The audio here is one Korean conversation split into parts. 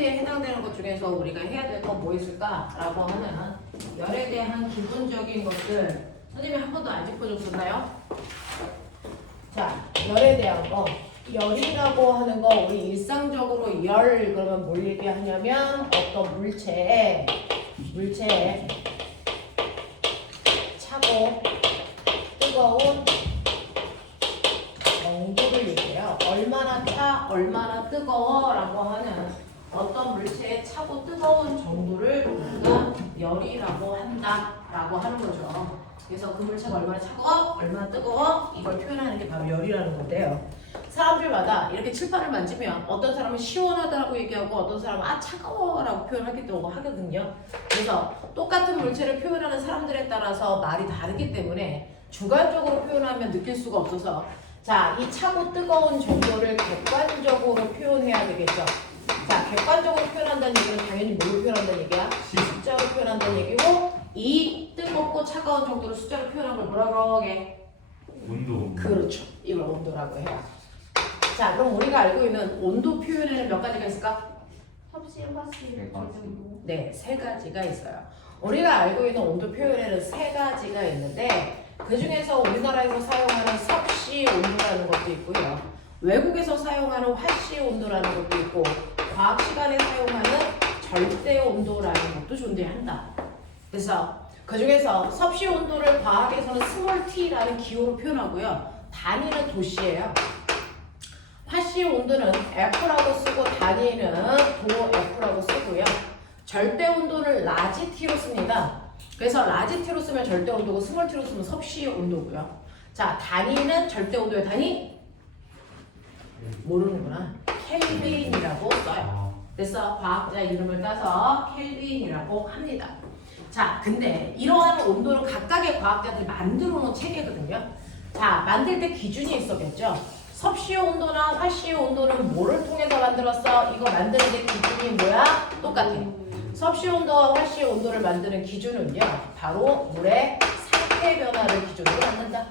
파트에 해당되는 것 중에서 우리가 해야 될 건 뭐 있을까라고 하는 열에 대한 기본적인 것들 선생님이 한 번도 안 짚어줬었나요? 자, 열에 대한 거. 열이라고 하는 거 우리 일상적으로 열 그러면 뭘 얘기하냐면 어떤 물체에 차고 뜨거운 정도를 얘기해요. 얼마나 차, 얼마나 뜨거워 라고 하는 어떤 물체의 차고 뜨거운 정도를 우리가 열이라고 한다 라고 하는 거죠. 그래서 그 물체가 얼마나 차가워, 얼마나 뜨거워 이걸 표현하는 게 바로 열이라는 건데요. 사람들마다 이렇게 칠판을 만지면 어떤 사람은 시원하다라고 얘기하고 어떤 사람은 아 차가워라고 표현하기도 하거든요. 그래서 똑같은 물체를 표현하는 사람들에 따라서 말이 다르기 때문에 주관적으로 표현하면 느낄 수가 없어서 자, 이 차고 뜨거운 정도를 객관적으로 표현해야 되겠죠. 자, 객관적으로 표현한다는 얘기는 당연히 뭘로 표현한다는 얘기야? 숫자로 표현한다는 얘기고 이 뜨겁고 차가운 정도를 숫자로 표현한 걸 뭐라고 하게? 온도. 그렇죠. 이걸 온도라고 해요. 자, 그럼 우리가 알고 있는 온도 표현에는 몇 가지가 있을까? 섭씨, 화씨, 정도. 네, 세 가지가 있어요. 우리가 알고 있는 온도 표현에는 세 가지가 있는데 그 중에서 우리나라에서 사용하는 섭씨 온도라는 것도 있고요. 외국에서 사용하는 화씨 온도라는 것도 있고 과학 시간에 사용하는 절대 온도라는 것도 존재한다. 그래서 그 중에서 섭씨 온도를 과학에서는 스몰 t라는 기호로 표현하고요. 단위는 도씨예요. 화씨 온도는 F라고 쓰고 단위는 도 F라고 쓰고요. 절대 온도를 라지 T로 씁니다. 그래서 라지 T로 쓰면 절대 온도고 스몰 T로 쓰면 섭씨 온도고요. 자, 단위는 절대 온도의 단위? 모르는구나. 켈빈이라고 써요. 그래서 과학자 이름을 따서 켈빈이라고 합니다. 자, 근데 이러한 온도는 각각의 과학자들이 만들어 놓은 체계거든요. 자, 만들 때 기준이 있었겠죠. 섭씨 온도나 화씨 온도는 뭐를 통해서 만들었어? 이거 만드는 데 기준이 뭐야? 똑같아. 섭씨 온도와 화씨 온도를 만드는 기준은요, 바로 물의 상태 변화를 기준으로 만든다.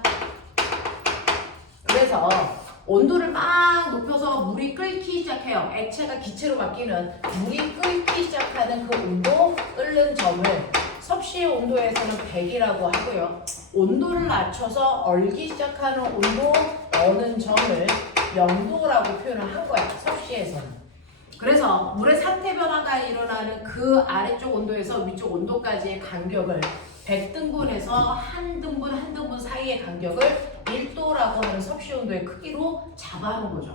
그래서 온도를 막 높여서 물이 끓기 시작해요. 액체가 기체로 바뀌는 물이 끓기 시작하는 그 온도, 끓는 점을 섭씨 온도에서는 100이라고 하고요. 온도를 낮춰서 얼기 시작하는 온도, 어는 점을 0도라고 표현을 한 거야. 섭씨에서는. 그래서 물의 상태 변화가 일어나는 그 아래쪽 온도에서 위쪽 온도까지의 간격을 100등분에서 한 등분 사이의 간격을 1도라고 하는 섭씨 온도의 크기로 잡아하는 거죠.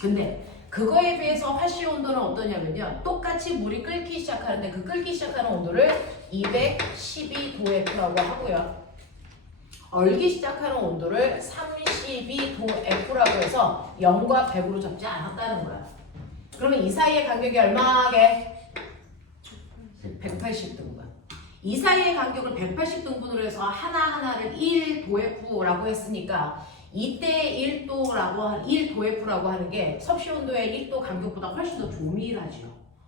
근데 그거에 비해서 화씨 온도는 어떠냐면요. 똑같이 물이 끓기 시작하는데 그 끓기 시작하는 온도를 212도F라고 하고요. 얼기 시작하는 온도를 32도F라고 해서 0과 100으로 잡지 않았다는 거야. 그러면 이 사이의 간격이 얼마게? 180등분. 이 사이의 간격을 180등분으로 해서 하나하나를 1도F라고 했으니까 이때 1도F라고 하는 게 섭씨 온도의 1도 간격보다 훨씬 더 조밀하죠.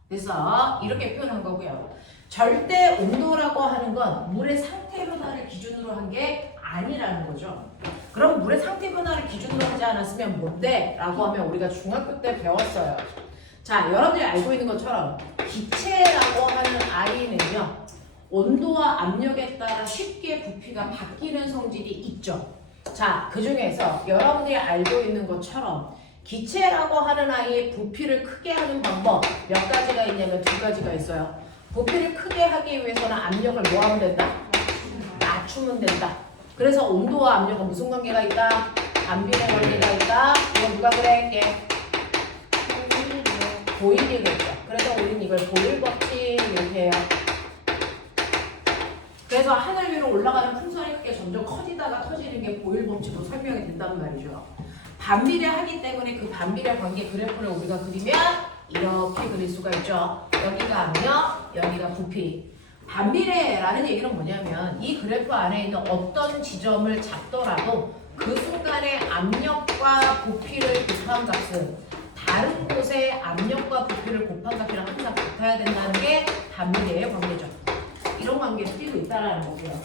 그래서 이렇게 표현한 거고요. 절대 온도라고 하는 건 물의 상태 변화를 기준으로 한 게 아니라는 거죠. 그럼 물의 상태 변화를 기준으로 하지 않았으면 뭔데? 라고 하면 우리가 중학교 때 배웠어요. 자, 여러분들이 알고 있는 것처럼 기체라고 하는 아이는요. 온도와 압력에 따라 쉽게 부피가 바뀌는 성질이 있죠. 자, 그 중에서 여러분들이 알고 있는 것처럼 기체라고 하는 아이의 부피를 크게 하는 방법 몇 가지가 있냐면 두 가지가 있어요. 부피를 크게 하기 위해서는 압력을 뭐 하면 된다? 낮추면 된다. 그래서 온도와 압력은 무슨 관계가 있다? 반비례 관계가 있다. 이건 누가 그래? 보일이겠죠. 그래서 우린 이걸 보일 법칙 이렇게 해요. 그래서 하늘 위로 올라가는 풍선이 크게 점점 커지다가 터지는 게 보일 법칙으로 설명이 된다는 말이죠. 반비례하기 때문에 그 반비례 관계 그래프를 우리가 그리면 이렇게 그릴 수가 있죠. 여기가 압력, 여기가 부피. 반비례라는 얘기는 뭐냐면 이 그래프 안에 있는 어떤 지점을 잡더라도 그 순간에 압력과 부피를 곱한 값은 다른 곳의 압력과 부피를 곱한 값이랑 항상 같아야 된다는 게 반비례의 관계죠. 이런 관계를 띄고 있다는 거고요.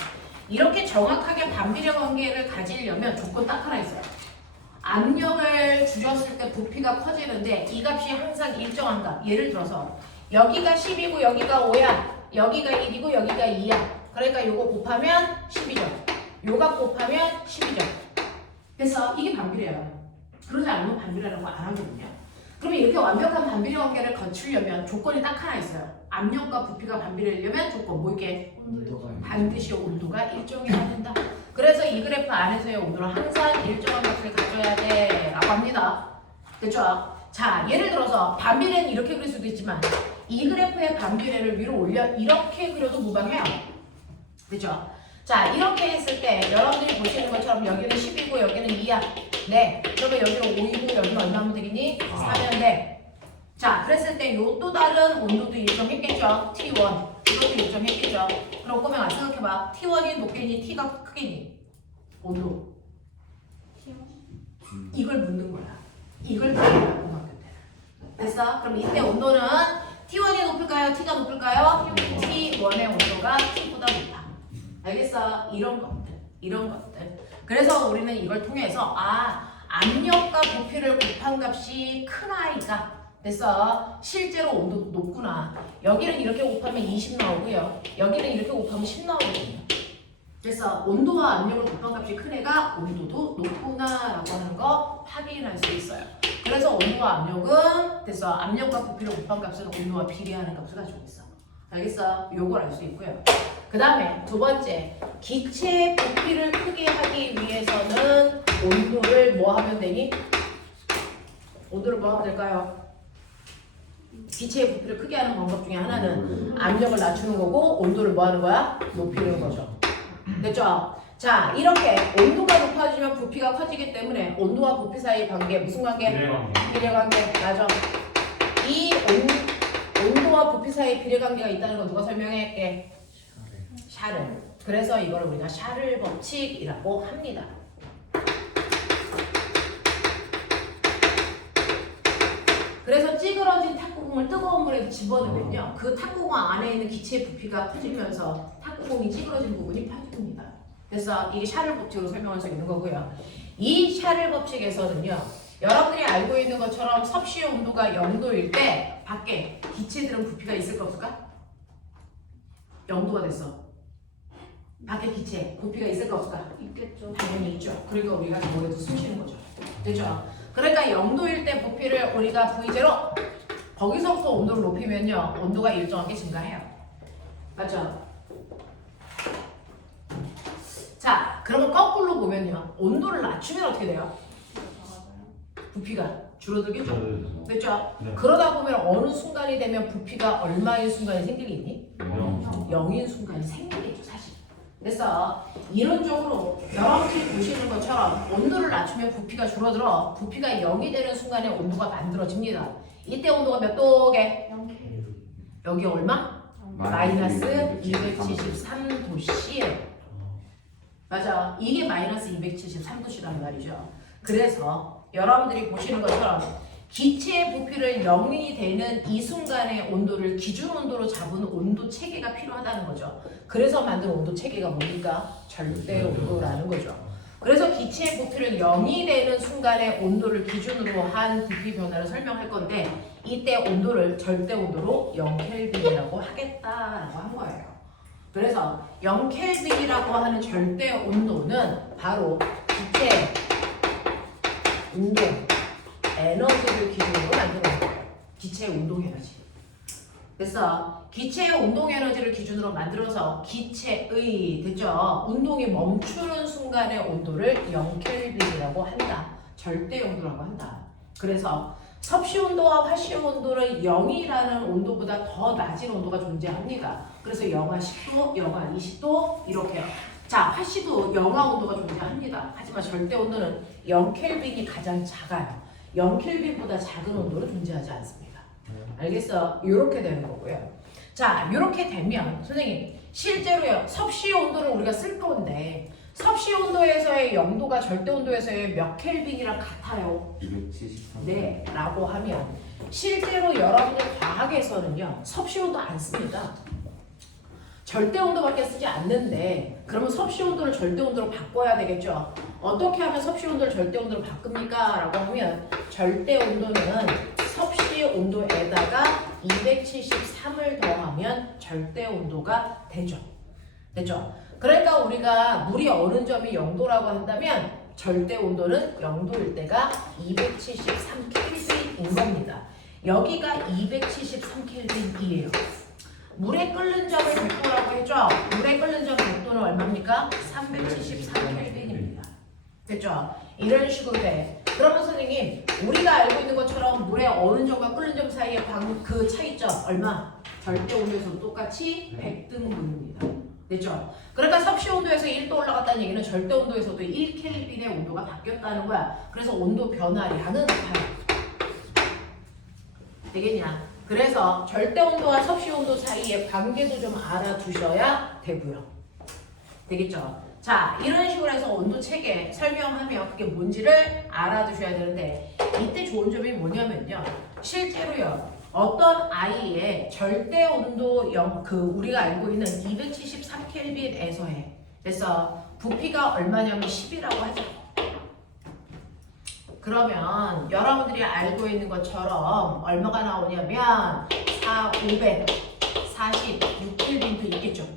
이렇게 정확하게 반비례 관계를 가지려면 조건 딱 하나 있어요. 압력을 줄였을 때 부피가 커지는데 이 값이 항상 일정한 값. 예를 들어서 여기가 10이고 여기가 5야. 여기가 1이고 여기가 2야. 그러니까 요거 곱하면 10이죠. 요가 곱하면 10이죠. 그래서 이게 반비례예요. 그러지 않으면 반비례라고 안 하거든요. 그러면 이렇게 완벽한 반비례 관계를 거치려면 조건이 딱 하나 있어요. 압력과 부피가 반비례려면 조건 뭐 있게? 반드시 온도가 일정해야 된다. 그래서 이 그래프 안에서의 온도는 항상 일정한 값을 가져야 돼 라고 합니다. 됐죠? 자, 예를 들어서 반비례는 이렇게 그릴 수도 있지만 이 그래프의 반비례를 위로 올려 이렇게 그려도 무방해요. 그죠? 자, 이렇게 했을 때 여러분들이 보시는 것처럼 여기는 10이고 여기는 2야. 네. 그러면 여기는 5이고 여기는 얼마 하면 되겠니? 4면 돼. 자, 그랬을 때 요 또 다른 온도도 일정했겠죠? T1. 이것도 일정했겠죠? 그럼 꼬맹아 생각해봐. T1이 높겠니? T가 크겠니? 온도. 이걸 묻는 거야. 이걸 묻는 거야, 고등학교 때. 됐어? 그럼 이때 온도는 T1이 높을까요? T가 높을까요? T1의 온도가 T보다 높아. 알겠어? 이런 것들. 그래서 우리는 이걸 통해서 압력과 부피를 곱한 값이 큰 아이가 됐어? 실제로 온도도 높구나. 여기는 이렇게 곱하면 20 나오고요. 여기는 이렇게 곱하면 10 나오거든요. 그래서 온도와 압력을 곱한 값이 큰 애가 온도도 높구나라고 하는 거 확인할 수 있어요. 그래서 온도와 압력은 됐어? 압력과 부피를 곱한 값은 온도와 비례하는 값을 가지고 있어. 알겠어? 요걸 알 수 있고요. 그 다음에 두 번째, 기체의 부피를 크게 하기 위해서는 온도를 뭐 하면 되니? 온도를 뭐 하면 될까요? 기체의 부피를 크게 하는 방법 중에 하나는 압력을 낮추는 거고 온도를 뭐 하는 거야? 높이는 거죠. 됐죠? 자, 이렇게 온도가 높아지면 부피가 커지기 때문에 온도와 부피 사이의 관계 무슨 관계? 비례관계. 맞아. 이 온도와 부피 사이의 비례관계가 있다는 거 누가 설명할게? 샤를. 그래서 이걸 우리가 샤를 법칙이라고 합니다. 그래서 찌그러진 탁구공을 뜨거운 물에 집어넣으면요, 그 탁구공 안에 있는 기체의 부피가 커지면서 탁구공이 찌그러진 부분이 파집니다. 그래서 이게 샤를 법칙으로 설명할 수 있는 거고요. 이 샤를 법칙에서는요, 여러분들이 알고 있는 것처럼 섭씨 온도가 0도일 때 밖에 기체들은 부피가 있을까 없을까? 0도가 됐어. 밖에 기체 부피가 있을까 없을까? 있겠죠. 당연히 있죠. 그러니까 우리가 저거에도 숨쉬는 거죠. 됐죠? 그러니까 0도일 때 부피를 우리가 V0 거기서부터 온도를 높이면요, 온도가 일정하게 증가해요. 맞죠? 자, 그러면 거꾸로 보면요, 온도를 낮추면 어떻게 돼요? 부피가 줄어들겠죠? 됐죠? 네. 그러다 보면 어느 순간이 되면 부피가 얼마인 순간이 생기겠니? 0인 순간이 생기겠죠, 사실. 그래서 이론적으로 여러분들이 보시는 것처럼 온도를 낮추면 부피가 줄어들어 부피가 0이 되는 순간에 온도가 만들어집니다. 이때 온도가 몇 도게? 여기 얼마? 마이너스 273도씨예요. 맞아. 이게 마이너스 273도씨란 말이죠. 그래서 여러분들이 보시는 것처럼 기체의 부피를 0이 되는 이 순간의 온도를 기준 온도로 잡은 온도 체계가 필요하다는 거죠. 그래서 만든 온도 체계가 뭡니까? 절대 온도라는 거죠. 그래서 기체의 부피를 0이 되는 순간의 온도를 기준으로 한 부피 변화를 설명할 건데 이때 온도를 절대 온도로 0켈빈이라고 하겠다라고 한 거예요. 그래서 0켈빈이라고 하는 절대 온도는 바로 기체 운동 에너지를 기준으로 만드는 거예요. 기체의 운동 에너지. 그래서 기체의 운동 에너지를 기준으로 만들어서 기체의 됐죠? 운동이 멈추는 순간의 온도를 0켈빈이라고 한다. 절대 온도라고 한다. 그래서 섭씨 온도와 화씨 온도는 0이라는 온도보다 더 낮은 온도가 존재합니다. 그래서 영하 10도, 영하 20도 이렇게요. 자, 화씨도 영하 온도가 존재합니다. 하지만 절대 온도는 0켈빈이 가장 작아요. 0켈빈보다 작은 온도는 존재하지 않습니다. 알겠어? 이렇게 되는 거고요. 자, 이렇게 되면 선생님 실제로요, 섭씨 온도를 우리가 쓸 건데 섭씨 온도에서의 0도가 절대 온도에서의 몇 켈빈이랑 같아요? 273. 네, 라고 하면 실제로 여러분들 과학에서는요, 섭씨 온도 안 씁니다. 절대 온도밖에 쓰지 않는데 그러면 섭씨 온도를 절대 온도로 바꿔야 되겠죠. 어떻게 하면 섭씨 온도를 절대 온도로 바꿉니까? 라고 하면 절대 온도는 섭씨 온도에다가 273을 더하면 절대 온도가 되죠. 됐죠? 그러니까 우리가 물이 어는 점이 0도라고 한다면 절대 온도는 0도일 때가 273켈빈인 겁니다. 여기가 273켈빈이에요. 물에 끓는 점을 100도라고 했죠? 물에 끓는 점 100도는 얼마입니까? 373켈빈입니다. 됐죠? 이런 식으로 돼. 그러면 선생님, 우리가 알고 있는 것처럼 물에 어는 점과 끓는 점 사이의 그 차이점 얼마? 절대 온도에서도 똑같이 100등분입니다. 됐죠? 그러니까 섭씨 온도에서 1도 올라갔다는 얘기는 절대 온도에서도 1켈빈의 온도가 바뀌었다는 거야. 그래서 온도 변화량은 같아요. 되겠냐? 그래서 절대 온도와 섭씨 온도 사이의 관계도 좀 알아두셔야 되고요. 되겠죠? 자, 이런 식으로 해서 온도 체계 설명하면 그게 뭔지를 알아두셔야 되는데 이때 좋은 점이 뭐냐면요. 실제로요. 어떤 아이의 절대 온도 우리가 알고 있는 273켈빈에서의 그래서 부피가 얼마냐면 10이라고 하죠. 그러면 여러분들이 알고 있는 것처럼 얼마가 나오냐면 546켈빈도 있겠죠.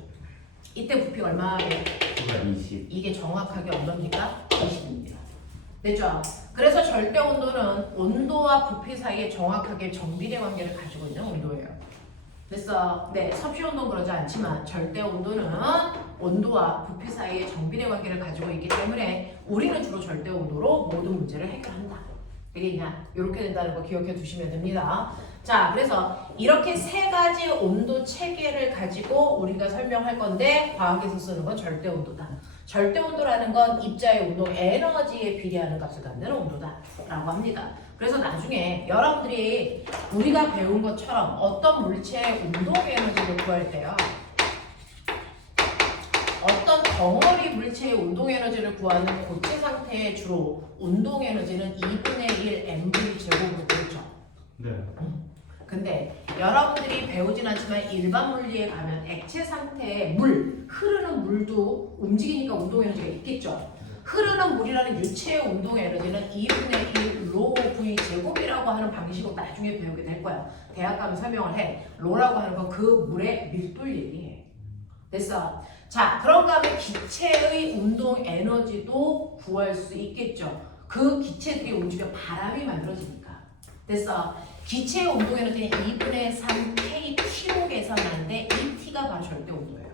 이때 부피가 얼마예요? 20. 이게 정확하게 얼마입니까? 20입니다. 됐죠? 그래서 절대 온도는 온도와 부피 사이에 정확하게 정비례 관계를 가지고 있는 온도예요. 됐어? 네, 섭씨 온도는 그러지 않지만 절대 온도는 온도와 부피 사이에 정비례 관계를 가지고 있기 때문에 우리는 주로 절대 온도로 모든 문제를 해결한다. 되겠냐? 이렇게 된다는 거 기억해 두시면 됩니다. 자, 그래서 이렇게 세 가지 온도 체계를 가지고 우리가 설명할 건데 과학에서 쓰는 건 절대 온도다. 절대 온도라는 건 입자의 운동 에너지에 비례하는 값을 갖는 온도다라고 합니다. 그래서 나중에 여러분들이 우리가 배운 것처럼 어떤 물체의 운동 에너지를 구할 때요. 어떤 덩어리 물체의 운동 에너지를 구하는 고체 상태의 주로 운동 에너지는 2분의 1 mv 제곱으로 그렇죠. 네. 근데 여러분들이 배우진 않지만 일반 물리에 가면 액체 상태의 물, 흐르는 물도 움직이니까 운동 에너지가 있겠죠. 흐르는 물이라는 유체의 운동 에너지는 2분의 1 로 v 제곱이라고 하는 방식으로 나중에 배우게 될 거야. 대학 가면 설명을 해. 로라고 하는 건 그 물의 밀도율이에요. 됐어? 자, 그런가 하면 기체의 운동 에너지도 구할 수 있겠죠. 그 기체들이 움직여 바람이 만들어지니까. 됐어? 기체의 운동 에너지는 2분의 3 kT로 계산하는데 이 t가 바로 절대 온도예요.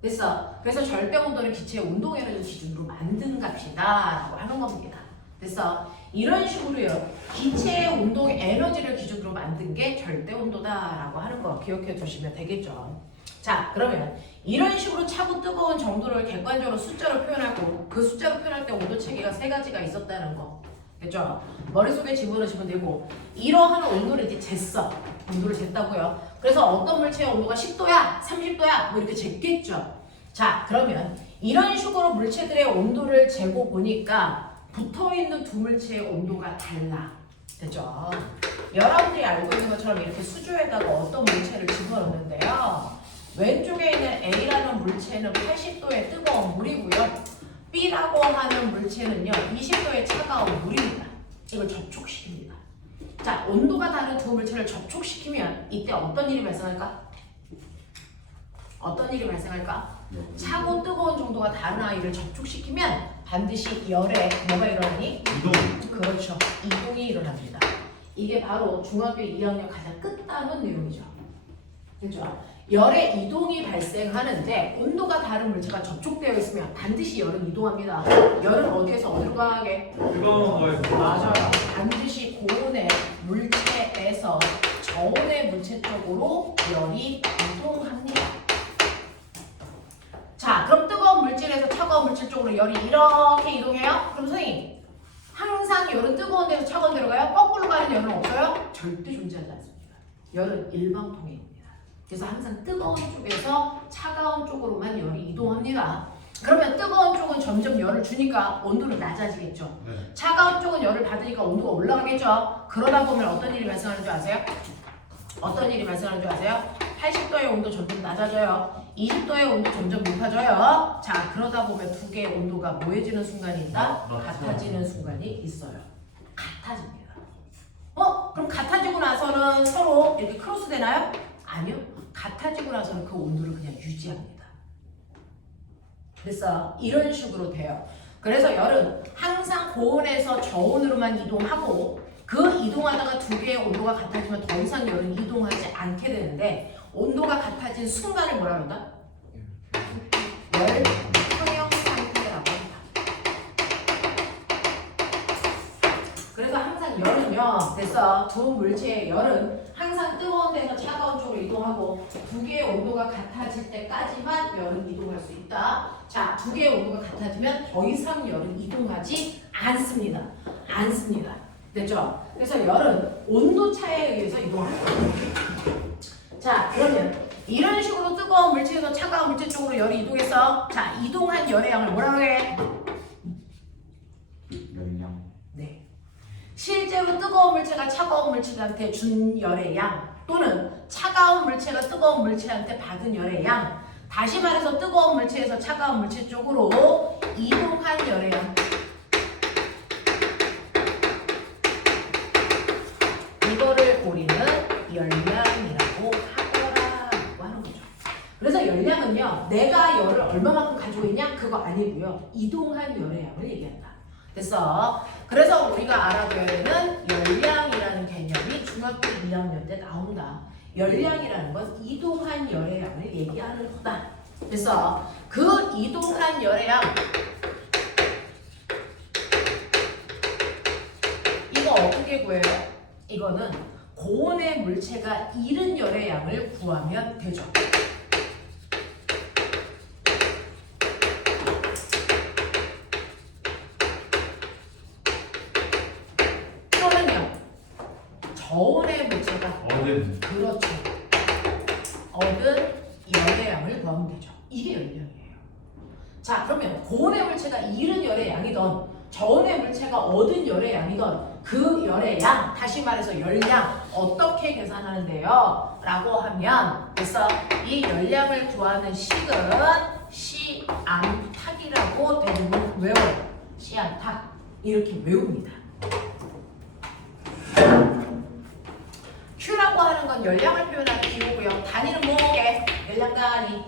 됐어? 그래서 절대 온도는 기체의 운동 에너지 기준으로 만든 값이다 라고 하는 겁니다. 됐어? 이런 식으로요. 기체의 운동 에너지를 기준으로 만든 게 절대 온도다 라고 하는 거 기억해 두시면 되겠죠. 자, 그러면 이런 식으로 차고 뜨거운 정도를 객관적으로 숫자로 표현하고 그 숫자로 표현할 때 온도 체계가 세 가지가 있었다는 거. 됐죠? 머릿속에 집어넣으시면 되고 이러한 온도를 이제 쟀어. 온도를 쟀다고요. 그래서 어떤 물체의 온도가 10도야, 30도야 뭐 이렇게 쟀겠죠. 자, 그러면 이런 식으로 물체들의 온도를 재고 보니까 붙어있는 두 물체의 온도가 달라. 됐죠? 여러분들이 알고 있는 것처럼 이렇게 수조에다가 어떤 물체를 집어넣는데요. 왼쪽에 있는 A라는 물체는 80도의 뜨거운 물이고요. B라고 하는 물체는요 20도의 차가운 물입니다. 이걸 접촉시킵니다. 자, 온도가 다른 두 물체를 접촉시키면 이때 어떤 일이 발생할까? 어떤 일이 발생할까? 차고 뜨거운 정도가 다른 아이를 접촉시키면 반드시 열에 뭐가 일어나니? 이동. 그렇죠. 이동이 일어납니다. 이게 바로 중학교 2학년 가장 끝단원 내용이죠. 그렇죠? 열의 이동이 발생하는데 온도가 다른 물체가 접촉되어 있으면 반드시 열은 이동합니다. 열은 어디에서 어디로 가게? 뜨거운 거에서. 맞아요. 반드시 고온의 물체에서 저온의 물체 쪽으로 열이 이동합니다. 자, 그럼 뜨거운 물질에서 차가운 물질 쪽으로 열이 이렇게 이동해요? 그럼 선생님, 항상 열은 뜨거운 데서 차가운 데로 가요? 거꾸로 가는 열은 없어요? 절대 존재하지 않습니다. 열은 일방통행입니다. 그래서 항상 뜨거운 쪽에서 차가운 쪽으로만 열이 이동합니다. 그러면 뜨거운 쪽은 점점 열을 주니까 온도는 낮아지겠죠. 네. 차가운 쪽은 열을 받으니까 온도가 올라가겠죠. 그러다 보면 어떤 일이 발생하는 줄 아세요? 어떤 일이 발생하는 줄 아세요? 80도의 온도 점점 낮아져요. 20도의 온도 점점 높아져요. 자, 그러다 보면 두 개의 온도가 뭐해지는 순간이 있다? 같아지는 순간이 있어요. 같아집니다. 그럼 같아지고 나서는 서로 이렇게 크로스 되나요? 아니요. 같아지고 나서는 그 온도를 그냥 유지합니다. 그래서 이런 식으로 돼요. 그래서 열은 항상 고온에서 저온으로만 이동하고 그 이동하다가 두 개의 온도가 같아지면 더 이상 열은 이동하지 않게 되는데 온도가 같아진 순간을 뭐라 그런다? 열 평형 상태라고 합니다. 그래서 항상 열은요, 됐어. 두 물체의 열은 항상 뜨거운 데서 차가운 쪽으로 이동하고 두 개의 온도가 같아질 때까지만 열은 이동할 수 있다. 자, 두 개의 온도가 같아지면 더 이상 열은 이동하지 않습니다. 않습니다. 됐죠? 그래서 열은 온도 차에 의해서 이동합니다. 자, 그러면 이런 식으로 뜨거운 물체에서 차가운 물체 쪽으로 열이 이동해서 자, 이동한 열의 양을 뭐라고 해? 열량. 네. 실제로 뜨거운 물체가 차가운 물체한테 준 열의 양 또는 차가운 물체가 뜨거운 물체한테 받은 열의 양 다시 말해서 뜨거운 물체에서 차가운 물체 쪽으로 이동한 열의 양 이거를 우리는 열량이라고 하더라고 하는 거죠. 그래서 열량은요, 내가 열을 얼마만큼 가지고 있냐? 그거 아니고요. 이동한 열의 양을 얘기한다. 됐어? 그래서 우리가 알아둬야 되는 열량이라는 개념이 중학교 2학년 때 나온다. 열량이라는 건 이동한 열의 양을 얘기하는 거다. 됐어? 그 이동한 열의 양 이거 어떻게 구해요? 이거는 고온의 물체가 잃은 열의 양을 구하면 되죠. 그러면요, 저온의 물체가 얻은. 그렇죠. 얻은 열의 양을 구하면 되죠. 이게 열량이에요. 자, 그러면 고온의 물체가 잃은 열의 양이던 저온의 물체가 얻은 열의 양이던 그 열의 양, 다시 말해서 열량 어떻게 계산하는데요? 라고 하면 그래서 이 열량을 구하는 식은 시암탉이라고 대부분 외워요. 시암탉 이렇게 외웁니다. Q라고 하는 건 열량을 표현하는 기호고요. 단위는 뭐게? 열량 단위.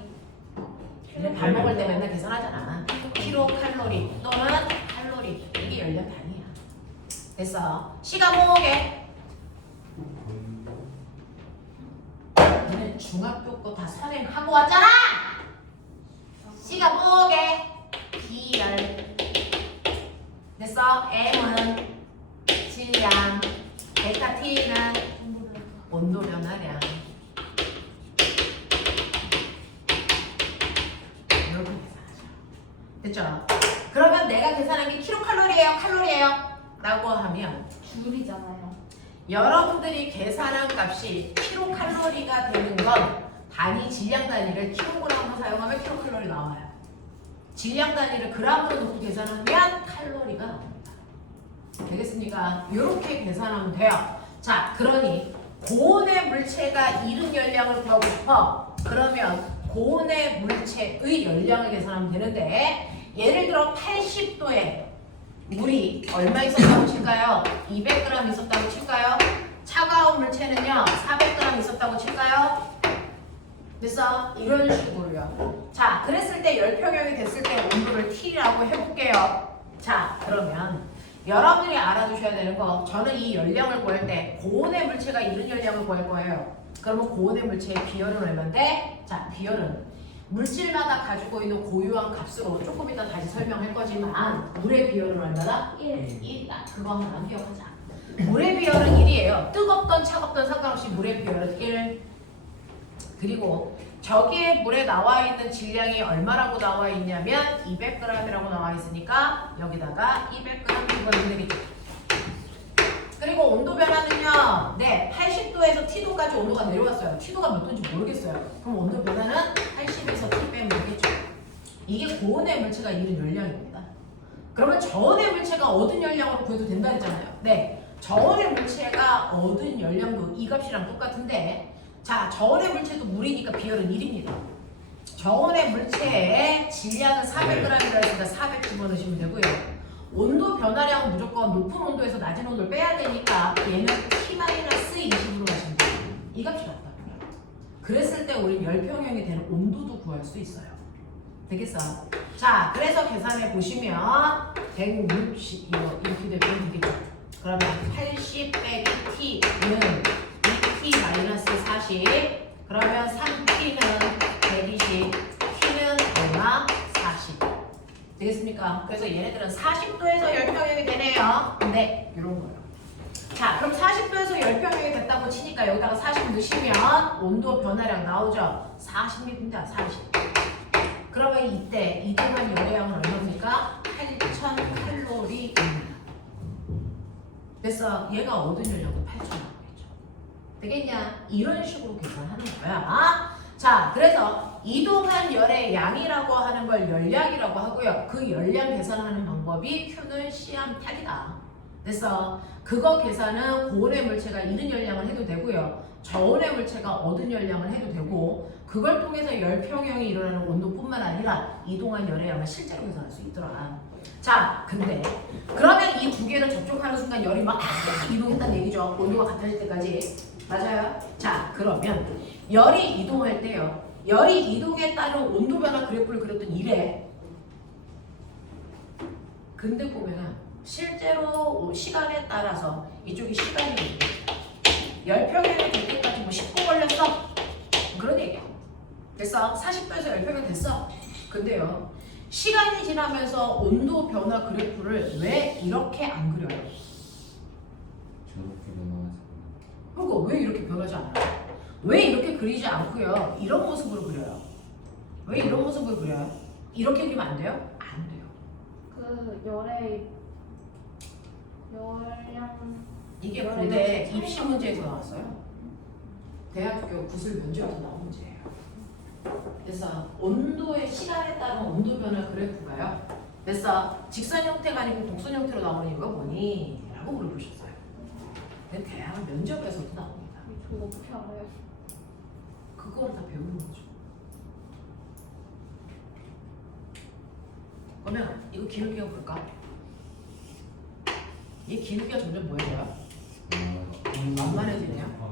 밥 먹을 때 맨날 계산하잖아. 킬로칼로리 또는 칼로리. 이게 열량 단위야. 됐어. C가 뭐게? 너네 중학교 거 다 선행하고 왔잖아. C가 뭐게? 기열. 됐어. M은 질량. 베타 T는 온도 변화량. 이렇게 계산하죠. 됐죠? 그러면 내가 계산한 게 킬로칼로리예요, 칼로리예요? 라고 하면 줄이잖아요. 여러분들이 계산한 값이 킬로칼로리가 되는 건 단위 질량 단위를 킬로그램으로 사용하면 킬로칼로리 나와요. 질량 단위를 그램으로 놓고 계산하면 칼로리가 나옵니다. 되겠습니까? 이렇게 계산하면 돼요. 자, 그러니 고온의 물체가 잃은 열량을 구하고 싶어. 그러면 고온의 물체의 열량을 계산하면 되는데 예를 들어 80도에 물이 얼마 있었다고 칠까요? 200g 있었다고 칠까요? 차가운 물체는요 400g 있었다고 칠까요? 됐어? 이런 식으로요. 자, 그랬을 때 열평형이 됐을 때 온도를 T라고 해볼게요. 자, 그러면 여러분들이 알아두셔야 되는 거, 저는 이 열량을 구할 때 고온의 물체가 잃은 열량을 구할 거예요. 그러면 고온의 물체의 비열은 얼마인데? 자, 비열은 물질마다 가지고 있는 고유한 값으로 조금 이따 다시 설명할 거지만 물의 비열은 얼마다? 1이다. 그거 하나 기억하자. 물의 비열은 1이에요. 뜨겁던 차갑던 상관없이 물의 비열은 1. 그리고 저기에 물에 나와 있는 질량이 얼마라고 나와 있냐면 200g이라고 나와 있으니까 여기다가 200g 집어넣으면 되겠죠. 그리고 온도 변화는요. 네, 80도에서 T도까지 온도가 내려왔어요. T도가 몇 도인지 모르겠어요. 그럼 온도 변화는 80에서 T 빼면 되겠죠. 이게 고온의 물체가 잃은 열량입니다. 그러면 저온의 물체가 얻은 열량으로 구해도 된다 했잖아요. 네, 저온의 물체가 얻은 열량도 이 값이랑 똑같은데 자, 저온의 물체도 물이니까 비열은 1입니다. 저온의 물체의 질량은 400g이라 했으니까 400 집어넣으시면 되고요. 온도 변화량은 무조건 높은 온도에서 낮은 온도를 빼야 되니까 얘는 T-20으로 가시면 돼요. 이 값이 맞다. 그랬을 때 우린 열평형이 되는 온도도 구할 수 있어요. 되겠어? 자, 그래서 계산해 보시면 160 이렇게 되면 되겠죠. 그러면 80 빼기 T는 2T-40 그러면 3T는 120 T는 얼마? 40 되겠습니까? 그래서 얘네들은 40도에서 열평형이 되네요. 네, 이런 거예요. 자, 그럼 40도에서 열평형이 됐다고 치니까 여기다가 40 넣으시면 온도 변화량 나오죠? 40입니다. 40. 그러면 이때 이동한 열의 양은 얼마입니까? 8,000칼로리입니다. 됐어. 얘가 얻은 열량도 8,000이겠죠. 되겠냐? 이런 식으로 계산하는 거야. 자, 그래서 이동한 열의 양이라고 하는 걸 열량이라고 하고요. 그 열량 계산하는 방법이 Q는 C암탁이다. 됐어. 그거 계산은 고온의 물체가 잃은 열량을 해도 되고요. 저온의 물체가 얻은 열량을 해도 되고 그걸 통해서 열평형이 일어나는 온도뿐만 아니라 이동한 열의 양을 실제로 계산할 수 있더라. 자, 근데 그러면 이 두 개를 접촉하는 순간 열이 막 이동했다는 얘기죠. 온도가 같아질 때까지. 맞아요? 자, 그러면 열이 이동할 때요. 열이 이동에 따른 온도 변화 그래프를 그렸더니 이래. 근데 보면은 실제로 시간에 따라서 이쪽이 시간이 열평형이 될 때까지 뭐 10분 걸렸어? 그런 얘기야. 됐어? 40도에서 열평형 됐어? 근데요. 시간이 지나면서 온도 변화 그래프를 왜 이렇게 안 그려요? 저렇게 변화하지. 그러니까 왜 이렇게 변하지 않아요? 왜 이렇게 그리지 않고요? 이런 모습으로 그려요. 왜 이런 모습으로 그려요? 이렇게 그리면 안 돼요? 안 돼요. 그 열의 열량 이게 고대 입시 문제에서 나왔어요. 대학교 구술 면접에서 나온 문제예요. 그래서 온도의 시간에 따른 온도 변화 그래프가요. 그래서 직선 형태가 아니고 곡선 형태로 나오는 이유가 뭐니? 라고 물어보셨어요. 근데 대학 면접에서도 나옵니다. 저거 어떻게 알아요? 그거를 다 배우는 거죠. 그러면 이거 기울기가 볼까? 이 기울기가 점점 뭐예요? 완만해지네요.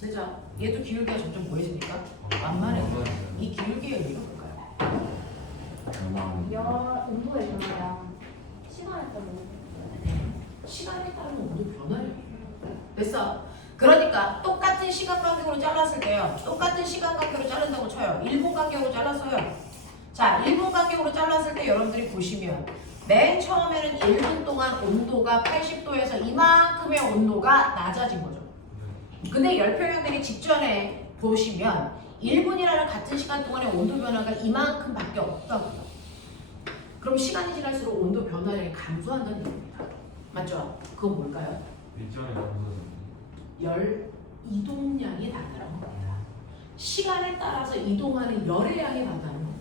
그죠? 얘도 기울기가 점점 보여지니까 완만해져. 이 기울기의 의미가 뭘까요? 열 온도의 변화량 시간에 따른 시간에 따른 온도 변화량이에요. 됐어? 그러니까 똑같은 시간 간격으로 잘랐을 때요. 똑같은 시간 간격으로 자른다고 쳐요. 1분 간격으로 잘랐어요. 자, 1분 간격으로 잘랐을 때 여러분들이 보시면 맨 처음에는 1분 동안 온도가 80도에서 이만큼의 온도가 낮아진 거죠. 근데 열평형 되기 직전에 보시면 1분이라는 같은 시간 동안의 온도 변화가 이만큼밖에 없다고요. 그럼 시간이 지날수록 온도 변화량이 감소한다는 얘기입니다. 맞죠? 그건 뭘까요? 일정이 감소는. 열 이동량이 다르다는 겁니다. 시간에 따라서 이동하는 열의 양이 다르다는 겁니다.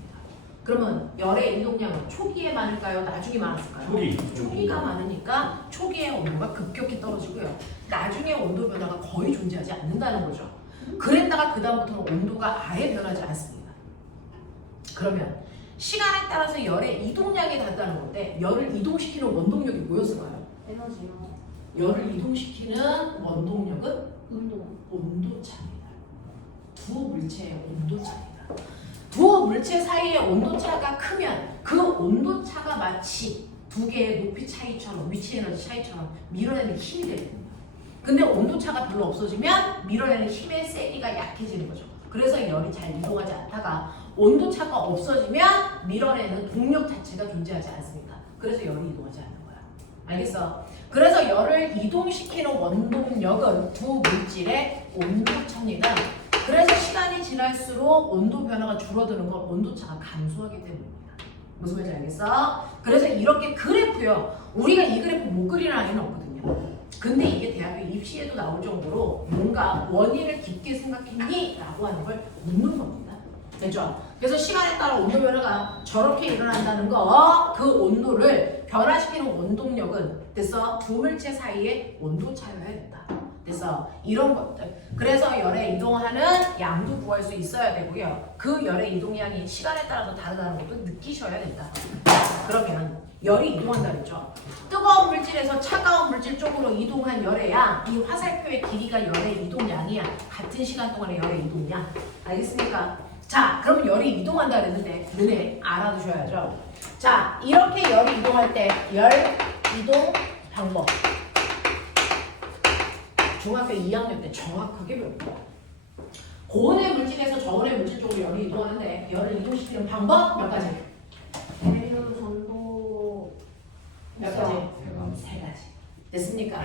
그러면 열의 이동량은 초기에 많을까요? 나중에 많았을까요? 초기가 많으니까 초기의 온도가 급격히 떨어지고요. 나중에 온도 변화가 거의 존재하지 않는다는 거죠. 그랬다가 그 다음부터는 온도가 아예 변하지 않습니다. 그러면 시간에 따라서 열의 이동량이 다르다는 건데 열을 이동시키는 원동력이 뭐였을까요? 에너지요. 열을 이동시키는 원동력은 운동. 온도차입니다. 두 물체의 온도차입니다. 두 물체 사이의 온도차가 크면 그 온도차가 마치 두 개의 높이 차이처럼 위치 에너지 차이처럼 밀어내는 힘이 됩니다. 근데 온도차가 별로 없어지면 밀어내는 힘의 세기가 약해지는 거죠. 그래서 열이 잘 이동하지 않다가 온도차가 없어지면 밀어내는 동력 자체가 존재하지 않습니다. 그래서 열이 이동하지 않는 거야. 알겠어? 그래서 열을 이동시키는 원동력은 두 물질의 온도차입니다. 그래서 시간이 지날수록 온도 변화가 줄어드는 건 온도차가 감소하기 때문입니다. 무슨 말인지 알겠어? 그래서 이렇게 그래프요. 우리가 이 그래프 못 그리는 아이는 없거든요. 근데 이게 대학교 입시에도 나올 정도로 뭔가 원인을 깊게 생각했니? 라고 하는 걸 묻는 겁니다. 됐죠? 그래서 시간에 따라 온도 변화가 저렇게 일어난다는 거, 그 온도를 변화시키는 원동력은 됐어? 두 물체 사이의 온도 차여야 된다. 그래서 이런 것들. 그래서 열의 이동하는 양도 구할 수 있어야 되고요. 그 열의 이동량이 시간에 따라서 다르다는 것도 느끼셔야 된다. 그러면 열이 이동한다 그랬죠. 뜨거운 물질에서 차가운 물질 쪽으로 이동한 열의 양, 이 화살표의 길이가 열의 이동량이야. 같은 시간 동안의 열의 이동량. 알겠습니까? 자, 그러면 열이 이동한다 그랬는데 너네 알아두셔야죠. 자, 이렇게 열이 이동할 때 열 이동 방법. 중학교 2학년 때 정확하게 배울 거야. 고온의 물질에서 저온의 물질 쪽으로 열이 이동하는데 열을 이동시키는 방법 몇 가지? 대류, 전도. 몇 가지? 세 가지. 됐습니까?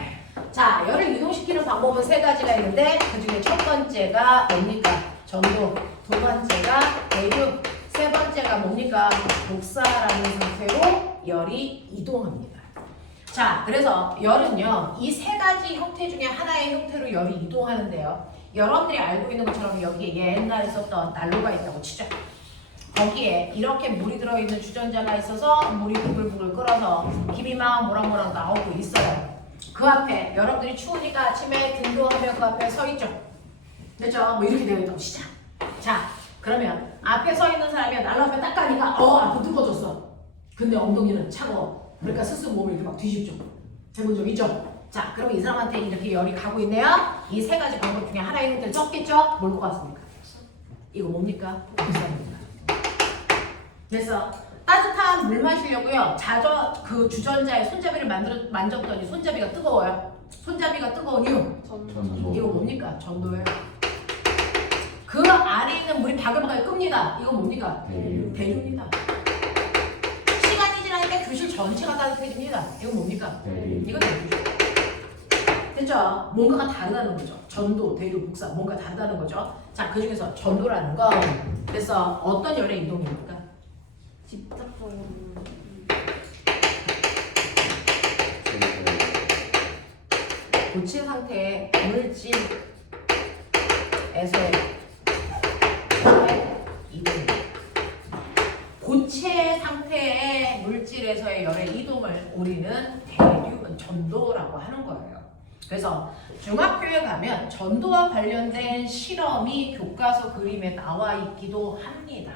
자, 열을 이동시키는 방법은 세 가지가 있는데 그 중에 첫 번째가 뭡니까? 전도. 두 번째가 대류. 세 번째가 뭡니까? 복사라는 상태로 열이 이동합니다. 자, 그래서 열은요, 이 세 가지 형태 중에 하나의 형태로 열이 이동하는데요. 여러분들이 알고 있는 것처럼 여기에 옛날에 썼던 난로가 있다고 치죠. 거기에 이렇게 물이 들어있는 주전자가 있어서 물이 부글부글 끓어서 김이 막 모락모락 나오고 있어요. 그 앞에 여러분들이 추우니까 아침에 등교하면 그 앞에 서 있죠. 됐죠? 뭐 이렇게 되어 있다고 치자. 자, 그러면 앞에 서 있는 사람이 난로 앞에 딱 가니까 앞은 뜨거워졌어. 근데 엉덩이는 차가워. 그러니까 스스로 몸을 이렇게 막 뒤집죠. 해본 적 있죠? 자, 그럼 이 사람한테 이렇게 열이 가고 있네요. 이 세 가지 방법 중에 하나의 형태를 썼겠죠? 뭘 것 같습니까? 이거 뭡니까? 복사입니다. 그래서 따뜻한 물 마시려고요. 그 주전자에 손잡이를 만졌더니 손잡이가 뜨거워요. 손잡이가 뜨거운 이유. 전도. 이거 뭡니까? 전도예요. 그 안에 있는 물이 바글바글 끕니다. 이거 뭡니까? 대류입니다. 시간이 지나니까 교실 전체가 따뜻해집니다. 이거 뭡니까? 이거 대류죠. 됐죠? 뭔가가 다르다는 거죠. 전도, 대류, 복사 뭔가 다르다는 거죠. 자, 그 중에서 전도라는 건 그래서 어떤 열의 이동입니까? 직접적으로. 고체 상태의 물질에서의 이동입니다. 고체 상태의 물질에서의 열의 이동을 우리는 전도라고 하는 거예요. 그래서 중학교에 가면 전도와 관련된 실험이 교과서 그림에 나와 있기도 합니다.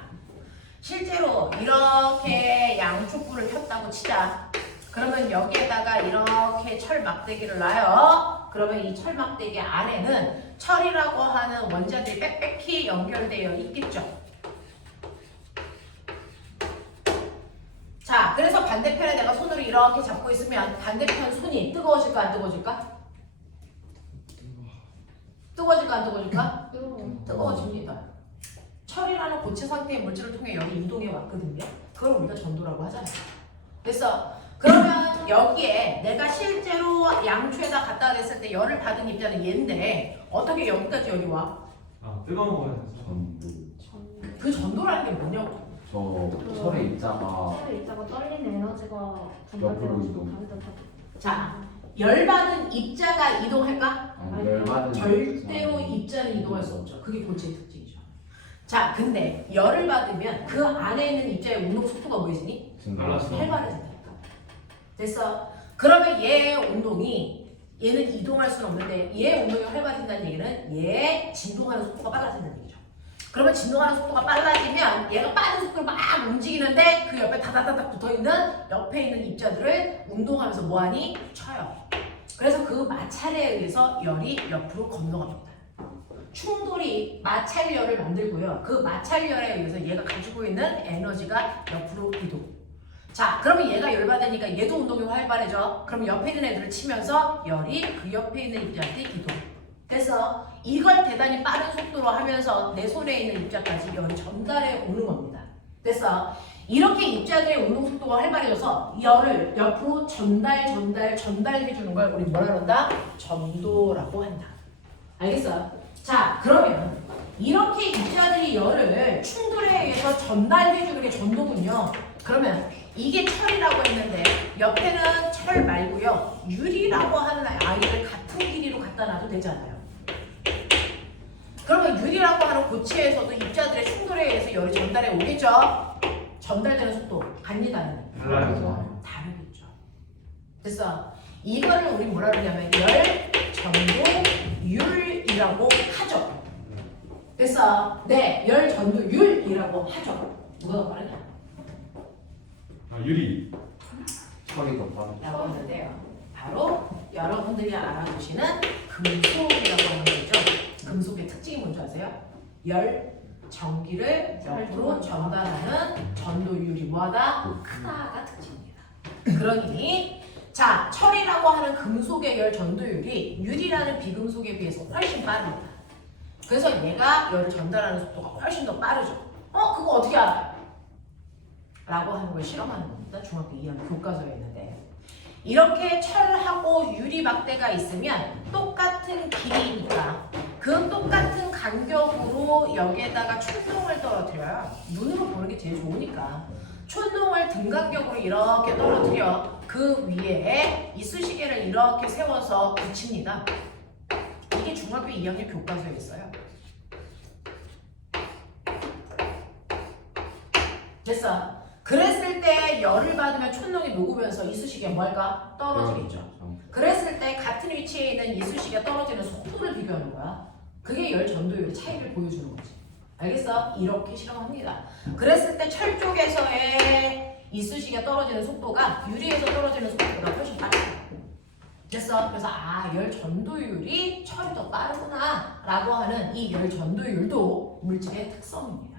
실제로 이렇게 양쪽불을 켰다고 치자. 그러면 여기에다가 이렇게 철 막대기를 놔요. 그러면 이 철 막대기 안에는 철이라고 하는 원자들이 빽빽히 연결되어 있겠죠. 자, 그래서 반대편에 내가 손으로 이렇게 잡고 있으면 반대편 손이 뜨거워질까 안 뜨거워질까? 뜨거워질까 안 뜨거워질까? 뜨거워집니다. 철이라는 고체 상태의 물질을 통해 열이 이동해 왔거든요. 그걸 우리가 전도라고 하잖아요. 그래서 그러면 여기에 내가 실제로 양초에다 갖다 댔을 때 열을 받은 입자는 얘인데 어떻게 여기까지 열이 와? 아, 뜨거운 거에서. 그 전도라는 게 뭐냐고. 철의 입자가 철의 입자가 떨리는 에너지가 옆으로 전달되어지고 이동. 반대로. 자, 열 받은 입자가 이동할까? 열받은 절대로 입자는 이동할 수 없죠. 그게 고체의 특징이죠. 자, 근데 열을 받으면 그 안에 있는 입자의 운동 속도가 뭐이니? 활발해진다니까. 됐어? 그러면 얘의 운동이 얘는 이동할 수는 없는데 얘의 운동이 활발해진다는 얘기는 얘의 진동하는 속도가 빨라진다는 얘기죠. 그러면 진동하는 속도가 빨라지면 얘가 빠른 속도로 막 움직이는데 그 옆에 다다다닥 붙어있는 옆에 있는 입자들을 운동하면서 뭐하니? 쳐요. 그래서 그 마찰에 의해서 열이 옆으로 건너갑니다. 충돌이 마찰열을 만들고요. 그 마찰열에 의해서 얘가 가지고 있는 에너지가 옆으로 이동. 자, 그러면 얘가 열받으니까 얘도 운동이 활발해져. 그럼 옆에 있는 애들을 치면서 열이 그 옆에 있는 입자한테 이동. 그래서 이걸 대단히 빠른 속도로 하면서 내 손에 있는 입자까지 열이 전달해 오는 겁니다. 그래서 이렇게 입자들의 운동 속도가 활발해져서 열을 옆으로 전달해 주는 걸 우리 뭐라 그런다? 전도라고 한다. 알겠어요? 자, 그러면 이렇게 입자들이 열을 충돌에 의해서 전달해 주는 게 전도군요. 그러면 이게 철이라고 했는데 옆에는 철 말고요. 유리라고 하는 아이를 같은 길이로 갖다 놔도 되잖아요. 그러면 유리라고 하는 고체에서도 입자들의 충돌에 의해서 열이 전달해 오겠죠? 전달되는 속도 갑니다. 다르겠죠. 그래서 이거를 우리 뭐라 그러냐면 열, 전도, 전도율이라고 하죠. 됐어. 네, 열 전도율이라고 하죠. 누가 더 빠르냐? 아 유리. 철이 더 빠르. 라고 하는데요. 바로 여러분들이 알아두시는 금속이라고 하는 거죠. 금속의 특징이 뭔지 아세요? 열, 전기를 옆으로 전달하는 전도율이 뭐하다? 크다가 특징입니다. 그러니 자, 철이라고 하는 금속의 열 전도율이 유리라는 비금속에 비해서 훨씬 빠릅니다. 그래서 얘가 열을 전달하는 속도가 훨씬 더 빠르죠. 그거 어떻게 알아요? 라고 하는 걸 실험하는 겁니다. 중학교 2학년 교과서에 있는데 이렇게 철하고 유리 막대가 있으면 똑같은 길이니까 그 똑같은 간격으로 여기에다가 촌농을 떨어뜨려요. 눈으로 보는 게 제일 좋으니까 촌농을 등간격으로 이렇게 떨어뜨려 그 위에 이쑤시개를 이렇게 세워서 붙입니다. 이게 중학교 2학년 교과서에 있어요. 됐어. 그랬을 때 열을 받으면 촌농이 녹으면서 이쑤시개가 뭘까? 떨어지겠죠. 그랬을 때 같은 위치에 있는 이쑤시개가 떨어지는 속도를 비교하는 거야. 그게 열 전도율의 차이를 보여주는 거지. 알겠어? 이렇게 실험합니다. 그랬을 때 철 쪽에서의 이쑤시개가 떨어지는 속도가 유리에서 떨어지는 속도보다 훨씬 빠르다. 됐어? 그래서 열 전도율이 철이 더 빠르구나 라고 하는 이 열 전도율도 물질의 특성입니다.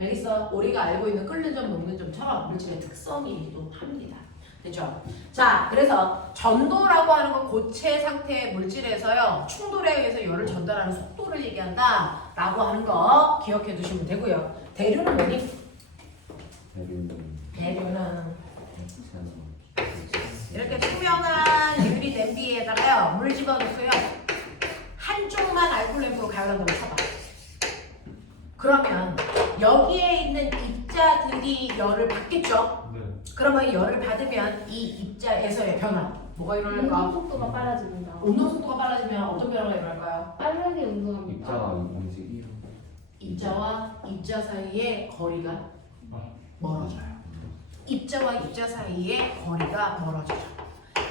알겠어? 우리가 알고 있는 끓는 점, 녹는 점처럼 물질의 특성이기도 합니다. 됐죠? 자, 그래서 전도라고 하는 건 고체 상태의 물질에서요 충돌에 의해서 열을 전달하는 속도를 얘기한다 라고 하는 거 기억해 두시면 되고요. 대류는 뭐니? 대류는 이렇게 투명한 유리 냄비에다가요 물 집어넣고요 한쪽만 알코올 램프로 가열한다고 쳐봐. 그러면 여기에 있는 입자들이 열을 받겠죠? 네. 그러면 열을 받으면 이 입자에서의 변화 뭐가 일어날까? 운동 속도가 빨라집니다. 운동 속도가 빨라지면 어떤 변화가 일어날까요? 빠르게 운동합니다. 입자가 움직이. 입자와 입자 사이의 거리가 멀어져요. 입자와 입자 사이의 거리가 멀어져요.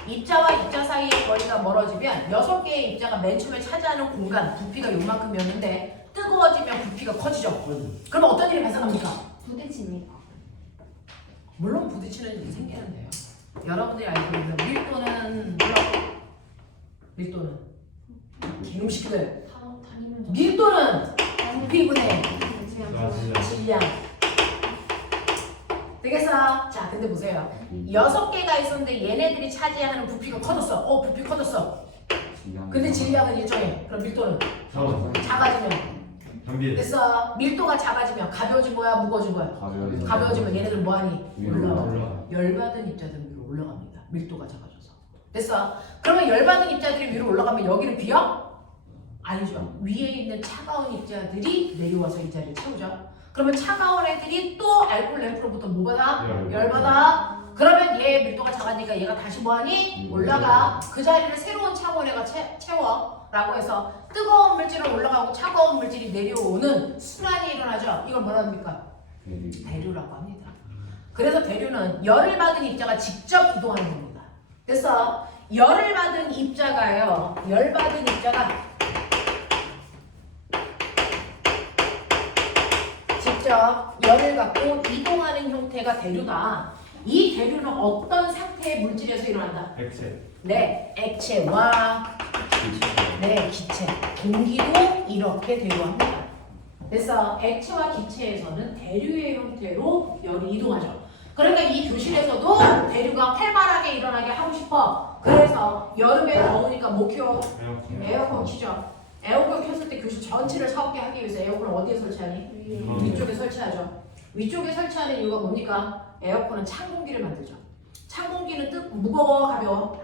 입자와 입자 사이의 거리가 멀어지면 6개의 입자가 맨 처음에 차지하는 공간 부피가 요만큼이었는데 뜨거워지면 부피가 커지죠. 그러면 어떤 일이 발생합니까? 부딪힙니다. 물론 부딪히는 일이 생기는데요. 여러분들이 알고 있는 밀도는 뭐라고? 밀도는 개놈식들. 다니면서 밀도는 부피분의 질량. 되겠어? 자, 근데 보세요. 6개가 있었는데 얘네들이 차지하는 부피가 커졌어. 부피 커졌어. 근데 질량은 일정해. 그럼 밀도는 작아지면 경비. 됐어. 밀도가 작아지면 가벼워진 거야, 무거워진 거야? 가벼워지면 얘네들 뭐하니? 올라가. 열받은 입자들은 위로 올라갑니다. 밀도가 작아져서. 됐어. 그러면 열받은 입자들이 위로 올라가면 여기는 비어? 아니죠. 위에 있는 차가운 입자들이 내려와서 이 자리를 채우죠. 그러면 차가운 애들이 또 알코올 램프로부터 뭐 받아? 열받아. 그러면 얘 밀도가 작아지니까 얘가 다시 뭐하니? 올라가. 그 자리를 새로운 차가운 애가 채워. 라고 해서 뜨거운 물질은 올라가고 차가운 물질이 내려오는 순환이 일어나죠. 이걸 뭐라 합니까? 대류라고 합니다. 그래서 대류는 열을 받은 입자가 직접 이동하는 겁니다. 그래서 열을 받은 입자가요. 열 받은 입자가 직접 열을 갖고 이동하는 형태가 대류다. 이 대류는 어떤 상태의 물질에서 일어난다? 액체. 네, 액체와 네, 기체, 공기도 이렇게 대류합니다. 그래서 액체와 기체에서는 대류의 형태로 열이 이동하죠. 그러니까 이 교실에서도 대류가 활발하게 일어나게 하고 싶어. 그래서 여름에 더우니까 뭐 켜? 에어컨 켜죠. 에어컨 켰을 때 교실 전체를 차갑게 하기 위해서 에어컨을 어디에 설치하니? 위쪽에 설치하죠. 위쪽에 설치하는 이유가 뭡니까? 에어컨은 찬 공기를 만들죠. 찬 공기는 무거워, 가벼워?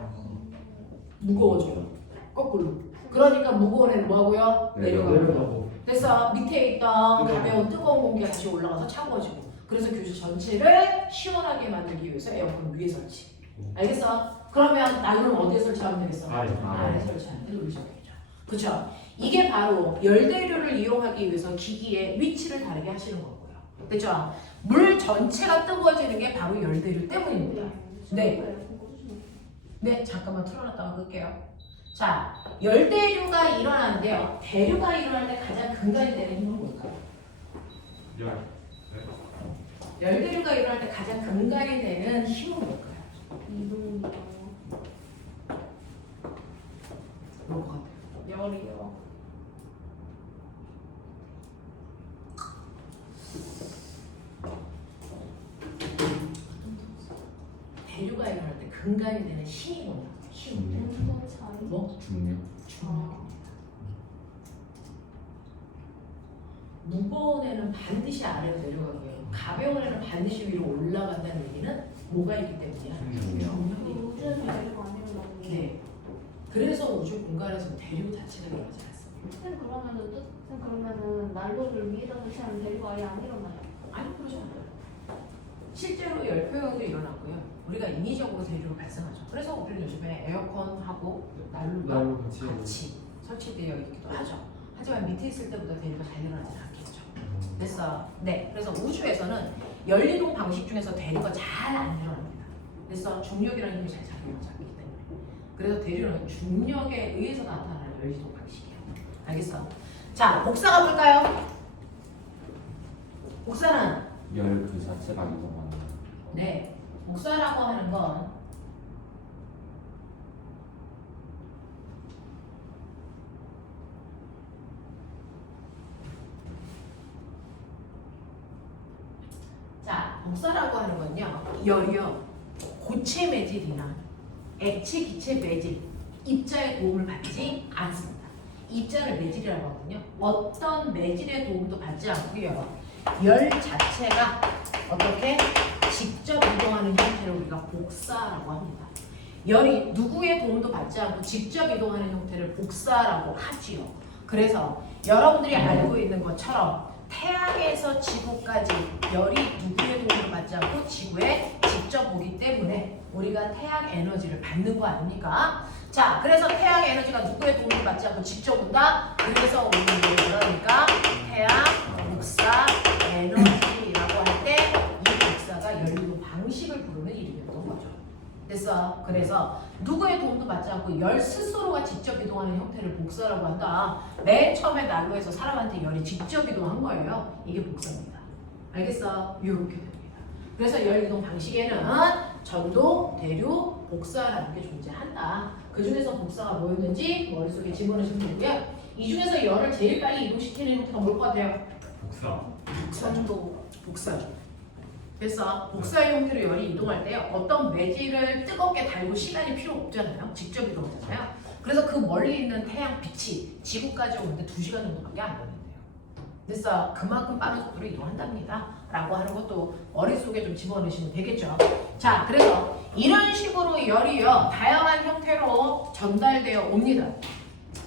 무거워져요. 거꾸로. 그러니까 무거운 애는 뭐하고요? 내려가고. 그래서 밑에 있던 가벼운 뜨거운 공기가 다시 올라가서 차가워지고. 그래서 교실 전체를 시원하게 만들기 위해서 에어컨 위에 설치. 알겠어? 그러면 나는 어디에 설치하면 되겠어? 아래 설치하는 게 의식이죠. 그렇죠? 이게 바로 열대류를 이용하기 위해서 기기의 위치를 다르게 하시는 거고요. 됐죠? 물 전체가 뜨거워지는 게 바로 열대류 때문입니다. 네. 네, 잠깐만 틀어놨다가 끌게요. 자, 열대류가 일어나는데요. 대류가 일어날 때 가장 근간이 되는 힘은 뭘까요? 열대류가 일어날 때 가장 근간이 되는 힘은 뭘까요? 이동이요. 뭘것 같아요? 열이요. 대류가 일어날 때 근간이 되는 힘이 뭐냐? 힘. 온도 차이. 뭐? 중력. 중력입니다. 무거운 애는 반드시 아래로 내려가고요. 가벼운 애는 반드시 위로 올라간다는 얘기는 뭐가 있기 때문이야? 중력. 중력이. 우주에서 대류가 안 일어나는 게. 네. 그래서 우주 공간에서 대류 자체가 일어나지 않습니다. 쌤 그러면은 난로를 위에다 설치하면 대류가 아예 안 일어나요? 아니 그러지 않아요. 실제로 열표형도 일어나고요. 우리가 인위적으로 대류가 발생하죠. 그래서 우리는 요즘에 에어컨하고 난로가 난로 같이 같이 설치되어 있기도 하죠. 하지만 밑에 있을 때보다 대류가 잘 일어나지는 않겠죠. 됐어. 네. 그래서 우주에서는 열이동 방식 중에서 대류가 잘 안 일어납니다. 그래서 중력이라는 힘이 잘 작용하지 않기 때문에. 그래서 대류는 중력에 의해서 나타나는 열이동 방식이에요. 알겠어? 자, 복사가 볼까요? 복사는 열 그 자체가 이동하는. 네. 복사라고 하는 건 자, 복사라고 하는 건요. 열이요. 고체 매질이나 액체 기체 매질, 입자의 도움을 받지 않습니다. 입자를 매질이라고 하거든요. 어떤 매질의 도움도 받지 않고요. 열 자체가 어떻게 직접 이동하는 형태를 우리가 복사라고 합니다. 열이 누구의 도움도 받지 않고 직접 이동하는 형태를 복사라고 하지요. 그래서 여러분들이 알고 있는 것처럼 태양에서 지구까지 열이 누구의 도움도 받지 않고 지구에 직접 오기 때문에 우리가 태양 에너지를 받는 거 아닙니까? 자, 그래서 태양 에너지가 누구의 도움을 받지 않고 직접 온다? 그래서 오는 게 그러니까 태양 복사 에너지라고 할 때 이 복사가 열이동 방식을 부르는 이름이었던 거죠. 됐어? 그래서 누구의 도움도 받지 않고 열 스스로가 직접 이동하는 형태를 복사라고 한다. 맨 처음에 난로에서 사람한테 열이 직접 이동한 거예요. 이게 복사입니다. 알겠어? 이렇게 됩니다. 그래서 열 이동 방식에는 전도, 대류, 복사라는 게 존재한다. 그 중에서 복사가 뭐였는지 머릿속에 집어넣으시면 되고요. 이 중에서 열을 제일 빨리 이동시키는 형태가 뭘 것 같아요? 전도, 복사죠. 그래서 복사의 형태로 열이 이동할 때 어떤 매질을 뜨겁게 달고 시간이 필요 없잖아요. 직접 이동하잖아요. 그래서 그 멀리 있는 태양 빛이 지구까지 오는데 2시간 정도밖에 안 걸린대요. 그래서 그만큼 빠른 속도로 이동한답니다. 라고 하는 것도 머릿속에 좀 집어넣으시면 되겠죠. 자, 그래서 이런 식으로 열이요. 다양한 형태로 전달되어 옵니다.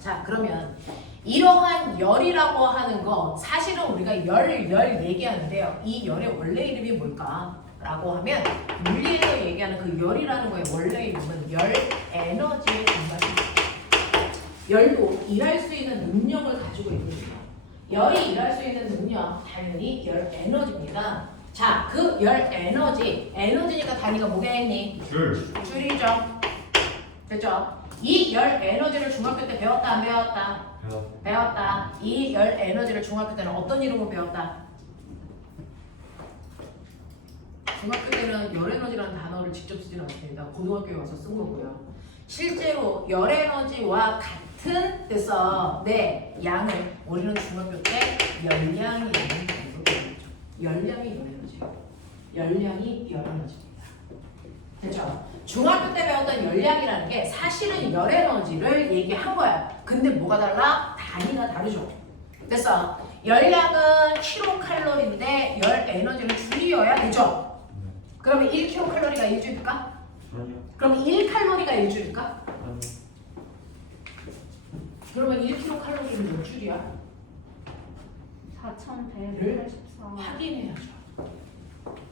자, 그러면 이러한 열이라고 하는 거 사실은 우리가 열 얘기하는데요. 이 열의 원래 이름이 뭘까? 라고 하면 물리에서 얘기하는 그 열이라는 거의 원래 이름은 열 에너지의 공간입니다. 열도 일할 수 있는 능력을 가지고 있거든요. 열이 일할 수 있는 능력, 당연히 열 에너지입니다. 자, 그 열 에너지니까 단위가 뭐겠니? 줄이죠. 됐죠? 이 열 에너지를 중학교 때 배웠다, 안 배웠다? 배웠다. 이 열 에너지를 중학교 때는 어떤 이름으로 배웠다? 중학교 때는 열 에너지라는 단어를 직접 쓰지는 않습니다. 고등학교에 와서 쓴 거고요. 실제로 열 에너지와 같은 데서 양을 우리는 중학교 때 열량이라는 단어로 배웠죠. 열량이 열 에너지예요. 열량이 열 에너지입니다. 됐죠? 중학교 때 배웠던 열량이라는 게 사실은 열 에너지를 얘기한 거야. 근데 뭐가 달라? 단위가 다르죠. 그래서 열량은 킬로칼로리인데 열 에너지는 줄이어야 되죠. 그러면 1킬로칼로리가 1줄일까? 그럼 1칼로리가 1줄일까? 그러면 1킬로칼로리는 몇 줄이야? 4184. 확인해야죠.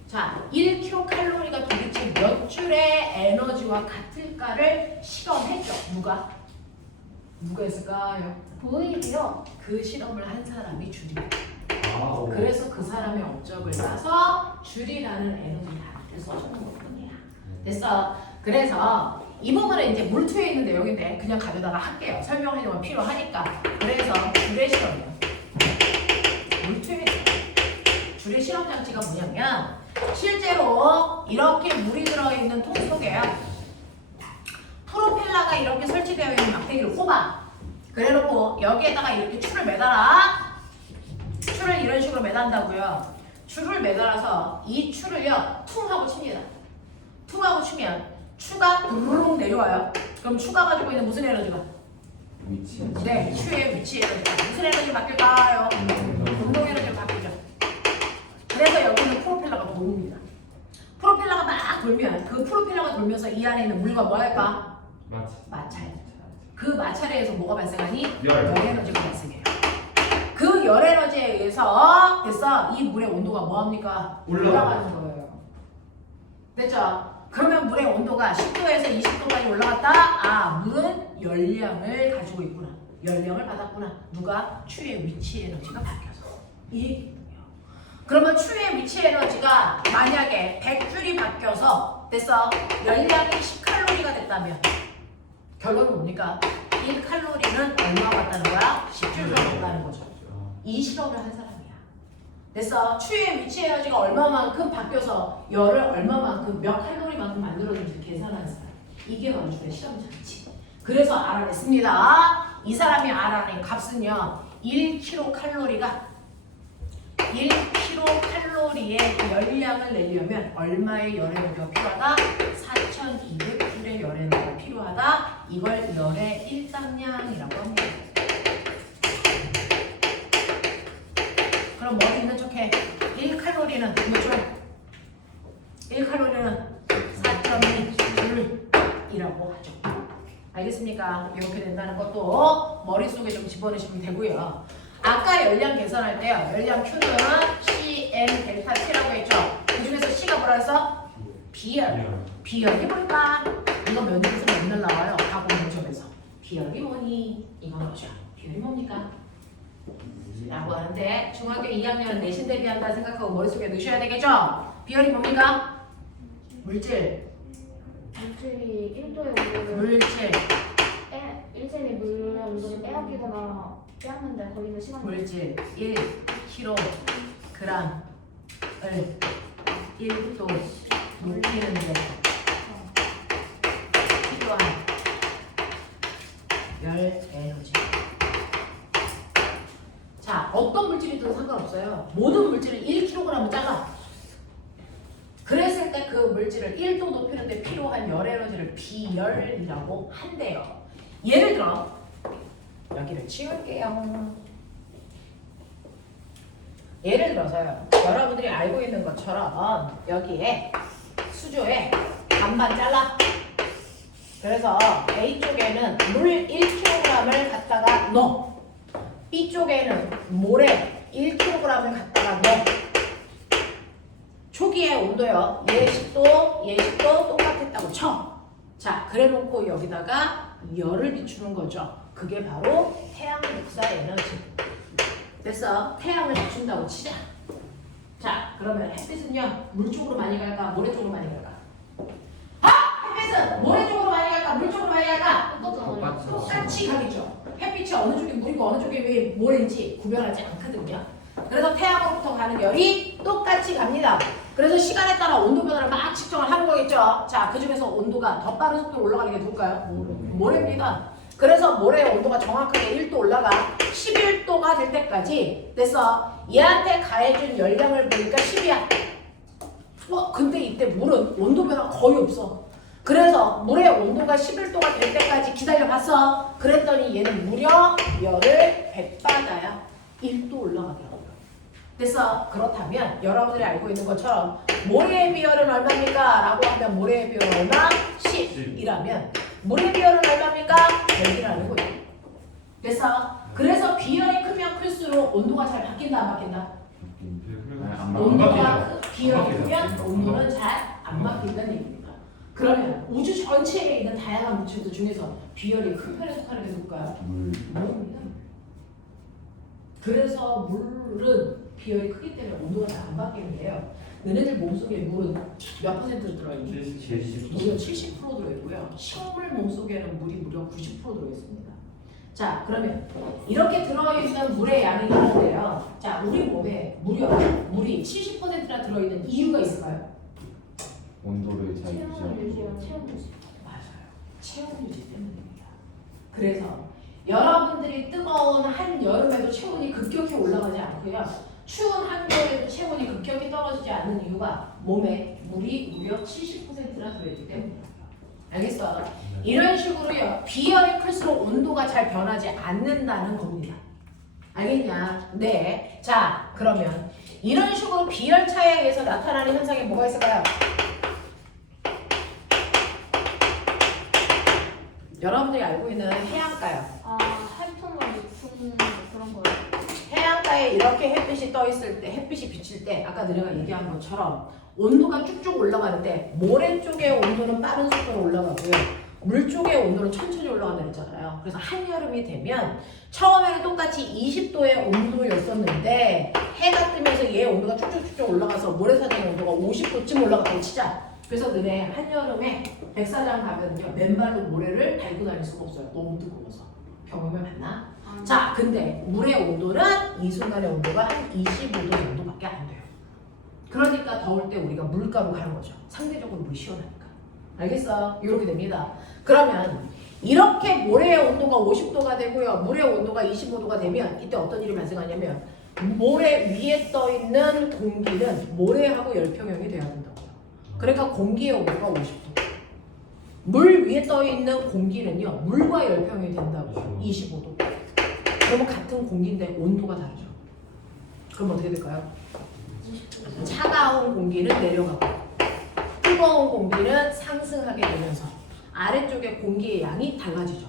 자, 1킬로칼로리가 도대체 몇 줄의 에너지와 같을까를 실험했죠. 누가 했을까요? 보이고요. 그 실험을 한 사람이 줄이다. 오. 그래서 그 사람의 업적을 따서 줄이라는 에너지 단위를 써주는 거군요. 됐어. 그래서 이 부분은 이제 물투에 있는 내용인데 그냥 가져다가 할게요. 설명하려면 필요하니까. 그래서 줄의 실험이요. 물투에 줄의 실험 장치가 뭐냐면 실제로 이렇게 물이 들어있는 통 속에 프로펠러가 이렇게 설치되어 있는 막대기를 꼽아. 그래놓고 여기에다가 이렇게 줄을 매달아. 줄을 이런 식으로 매단다고요. 줄을 매달아서 이 줄을요 퉁 하고 칩니다. 퉁 하고 치면 추가 부르륵 내려와요. 그럼 추가 가지고 있는 무슨 에너지가? 위치. 네, 추의 위치 에너지가 무슨 에너지 바뀔까요? 운동 에너지로 바뀌죠. 그래서 여기는 프로펠러가 돕니다. 프로펠러가 막 돌면 그 프로펠러가 돌면서 이 안에 있는 물과 뭐 할까? 마찰. 그 마찰에 의해서 뭐가 발생하니? 열 에너지가 발생해요. 그 열 에너지에 의해서 됐어. 이 물의 온도가 뭐합니까? 올라가는 거예요. 됐죠? 그러면 물의 온도가 10도에서 20도까지 올라갔다? 아, 물은 열량을 가지고 있구나. 열량을 받았구나. 누가? 추의 위치 에너지가 바뀌어서. 이 얘기거든요. 그러면 추의 위치 에너지가 만약에 100줄이 바뀌어서 됐어. 열량이 10칼로리가 됐다면 결과는 뭡니까? 1칼로리는 얼마 받다는 거야? 10줄 받았다는 거죠. 이 실험을 한 사람이야. 됐어. 추의 위치 에너지가 얼마만큼 바뀌어서 열을 얼마만큼 몇 칼로리만큼 만들어주는지 계산하는 사람. 이게 바로 주의 실험 장치. 그래서 알아냈습니다. 이 사람이 알아낸 값은요. 1kcal가 1kcal의 열량을 내려면 얼마의 열 에너지가 필요하다? 4200줄의 열 에너지가 필요하다. 이걸 열의 일당량이라고 합니다. 그럼 머리 있는 척해. 1칼로리는 몇 줄? 1칼로리는 4.2줄이라고 하죠. 알겠습니까? 이렇게 된다는 것도 머릿속에 좀 집어넣으시면 되고요. 아까 열량 계산할 때요. 열량 Q는 CM 델타 T라고 했죠. 그 중에서 C가 뭐라 했어? 비열. 비열이 뭘까? 이거 면접에서 맨날 나와요. 과거 면접에서. 비열이 뭐니? 이건 뭐죠? 비열이 뭡니까? 라고 하는데 중학교 2학년은 내신 대비한다 생각하고 머릿속에 넣으셔야 되겠죠? 비열이 뭡니까? 물질. 물질이 1도의 온도를 물질. 일제히 물의 온도를 빼앗기거나 빼앗는데 걸리는 시간이 물질 1kg을 1도 녹이는데 필요한 열 에너지. 자, 어떤 물질이든 상관없어요. 모든 물질을 1kg을 잘라. 그랬을 때 그 물질을 1도 높이는데 필요한 열 에너지를 비열이라고 한대요. 예를 들어 여기를 치울게요. 예를 들어서요. 여러분들이 알고 있는 것처럼 여기에 수조에 반반 잘라. 그래서 A쪽에는 물 1kg을 갖다가 넣어. B쪽에는 모래 1kg을 갖다가 넣어. 초기의 온도요. 얘 10도, 얘 10도 똑같았다고 쳐. 자, 그래 놓고 여기다가 열을 비추는 거죠. 그게 바로 태양 복사 에너지. 됐어. 태양을 비춘다고 치자. 자, 그러면 햇빛은요. 물 쪽으로 많이 갈까? 모래 쪽으로 많이 갈까? 햇빛은 모래 쪽으로 많이 갈까? 물 쪽으로 많이 갈까? 똑같이 가겠죠. 햇빛이 어느 쪽이 물이고 어느 쪽이 왜 모래인지 구별하지 않거든요. 그래서 태양으로부터 가는 열이 똑같이 갑니다. 그래서 시간에 따라 온도 변화를 막 측정을 하는 거겠죠. 자, 그 중에서 온도가 더 빠른 속도로 올라가는 게 누굴까요? 모래입니다. 그래서 모래의 온도가 정확하게 1도 올라가 11도가 될 때까지 됐어. 얘한테 가해준 열량을 보니까 10이야. 근데 이때 물은 온도 변화가 거의 없어. 그래서 물의 온도가 11도가 될 때까지 기다려봤어. 그랬더니 얘는 무려 열을 100받아야 1도 올라가게 하고. 됐어. 그렇다면 여러분들이 알고 있는 것처럼 모래의 비열은 얼마입니까? 라고 하면 모래의 비열은 얼마? 10이라면 물의 비열은 얼마입니까? 100이라는 거예요. 됐어. 그래서 비열이 크면 클수록 온도가 잘 바뀐다 안 바뀐다? 온도가 비열이 크면 온도는 잘 안 바뀐다는 얘기입니다. 그러면 우주 전체에 있는 다양한 물질들 중에서 비열이 큰 편에 속하는 게 누굴까요? 물입니다. 그래서 물은 비열이 크기 때문에 온도가 잘 안 바뀌는데요. 너네들 몸속에 물은 몇 퍼센트 들어있니? 70. 무려 70% 들어있고요. 식물 몸속에는 물이 무려 90% 들어있습니다. 자, 그러면 이렇게 들어있는 물의 양이 있는데요. 자, 우리 몸에 무려 물이 70%나 들어있는 이유가 있을까요? 온도를 잘 체온을 유지하고. 유지하고 체온 유지. 맞아요. 체온 유지 때문입니다. 그래서 여러분들이 뜨거운 한여름에도 체온이 급격히 올라가지 않고요. 추운 한겨울에도 체온이 급격히 떨어지지 않는 이유가 몸에 물이 무려 70%나 들어있기 때문입니다. 알겠어? 이런 식으로요. 비열이 클수록 온도가 잘 변하지 않는다는 겁니다. 알겠냐? 네. 자, 그러면 이런 식으로 비열 차이에 의해서 나타나는 현상이 뭐가 있을까요? 여러분들이 알고 있는 해안가요. 아, 활동과 유품 그런 거요. 해안가에 이렇게 햇빛이 떠 있을 때, 햇빛이 비칠 때, 아까 너네가 얘기한 것처럼 온도가 쭉쭉 올라가는데 모래 쪽의 온도는 빠른 속도로 올라가고요. 물 쪽의 온도는 천천히 올라간다 그랬잖아요. 그래서 한여름이 되면 처음에는 똑같이 20도의 온도였었는데 해가 뜨면서 얘 온도가 쭉쭉쭉 올라가서 모래사장의 온도가 50도쯤 올라갔다고 치자. 그래서 너네 한여름에 백사장 가면요 맨발로 모래를 밟고 다닐 수가 없어요. 너무 뜨거워서. 경험해 봤나? 자, 근데 물의 온도는 이 순간의 온도가 한 25도 정도밖에 안 돼요. 그러니까 더울 때 우리가 물가로 가는 거죠. 상대적으로 물이 시원하니까. 알겠어? 이렇게 됩니다. 그러면 이렇게 모래의 온도가 50도가 되고요. 물의 온도가 25도가 되면 이때 어떤 일이 발생하냐면 모래 위에 떠 있는 공기는 모래하고 열평형이 돼야 된다고요. 그러니까 공기의 온도가 50도. 물 위에 떠 있는 공기는요. 물과 열평형이 된다고요. 25도. 그러면 같은 공기인데 온도가 다르죠. 그럼 어떻게 될까요? 차가운 공기는 내려가고 뜨거운 공기는 상승하게 되면서 아래쪽에 공기의 양이 달라지죠.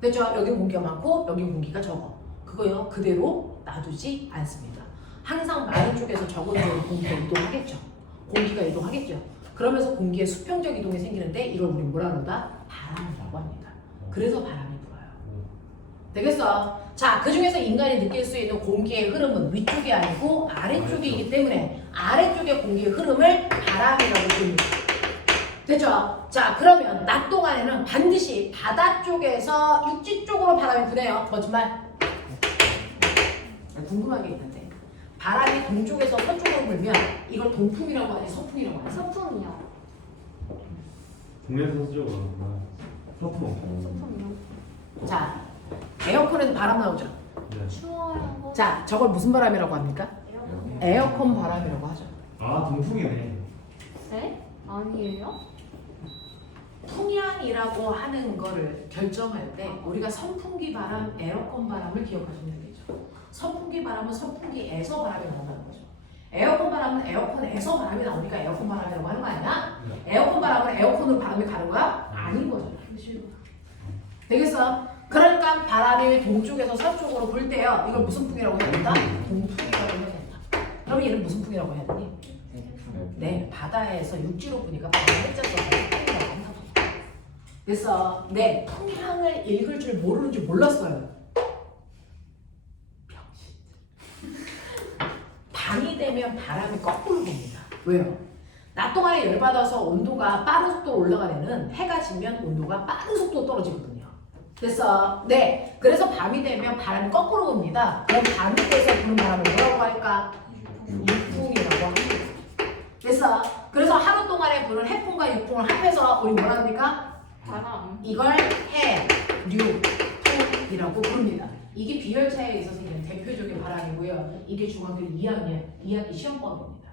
그렇죠? 여기 공기가 많고 여기 공기가 적어. 그거요 그대로 놔두지 않습니다. 항상 많은 쪽에서 적은 쪽으로 공기가 이동하겠죠. 공기가 이동하겠죠. 그러면서 공기의 수평적 이동이 생기는데 이걸 우리 뭐라 그러다? 바람이라고 합니다. 그래서 바람이 불어요. 되겠어? 자, 그 중에서 인간이 느낄 수 있는 공기의 흐름은 위쪽이 아니고 아래쪽이기 때문에 아래쪽의 공기의 흐름을 바람이라고 부릅니다. 됐죠? 자, 그러면 낮 동안에는 반드시 바다 쪽에서 육지 쪽으로 바람이 부네요. 거짓말? 궁금한 게 있는데 바람이 동쪽에서 서쪽으로 불면 이걸 동풍이라고 하니 서풍이라고 하니? 서풍이요. 동네에서 쓰죠 그러면. 소품. 서풍이요. 자, 에어컨에서 바람 나오죠? 네. 추워요. 자, 저걸 무슨 바람이라고 합니까? 에어컨 바람이라고 하죠. 아 동풍이네. 네? 아니에요? 풍향이라고 하는 거를 결정할 때 우리가 선풍기 바람, 에어컨 바람을 기억하시면 되죠. 선풍기 바람은 선풍기에서 바람이 나온다는 거죠. 에어컨 바람은 에어컨에서 바람이 나오니까 에어컨 바람이라고 하는 거 아니야? 에어컨 바람은 에어컨으로 바람이 가는 거야? 아닌 거잖아. 되겠어? 그러니까 바람이 동쪽에서 서쪽으로 불 때요. 이걸 무슨 풍이라고 해야 된다? 동풍이라고 해야 된다. 그럼 얘는 무슨 풍이라고 해야 되니? 네, 바다에서 육지로 보니까 바람이 해져서 풍이라고 한다. 그래서 네, 풍향을 읽을 줄 모르는 줄 몰랐어요. 밤이 되면 바람이 거꾸로 붑니다. 왜요? 낮 동안에 열받아서 온도가 빠른 속도로 올라가려는 해가 지면 온도가 빠른 속도로 떨어지거든요. 그래서 네, 그래서 밤이 되면 바람이 거꾸로 붑니다. 그럼 밤이 돼서 부는 바람을 뭐라고 할까? 육풍이라고 합니다. 그래서 하루 동안에 부는 해풍과 육풍을 합해서 우리 뭐라 합니까? 바람. 이걸 해, 류, 풍이라고 부릅니다. 이게 비열차에 있어서 생기는 대표적인 바람이고요. 이게 중학교 2학기 시험범입니다.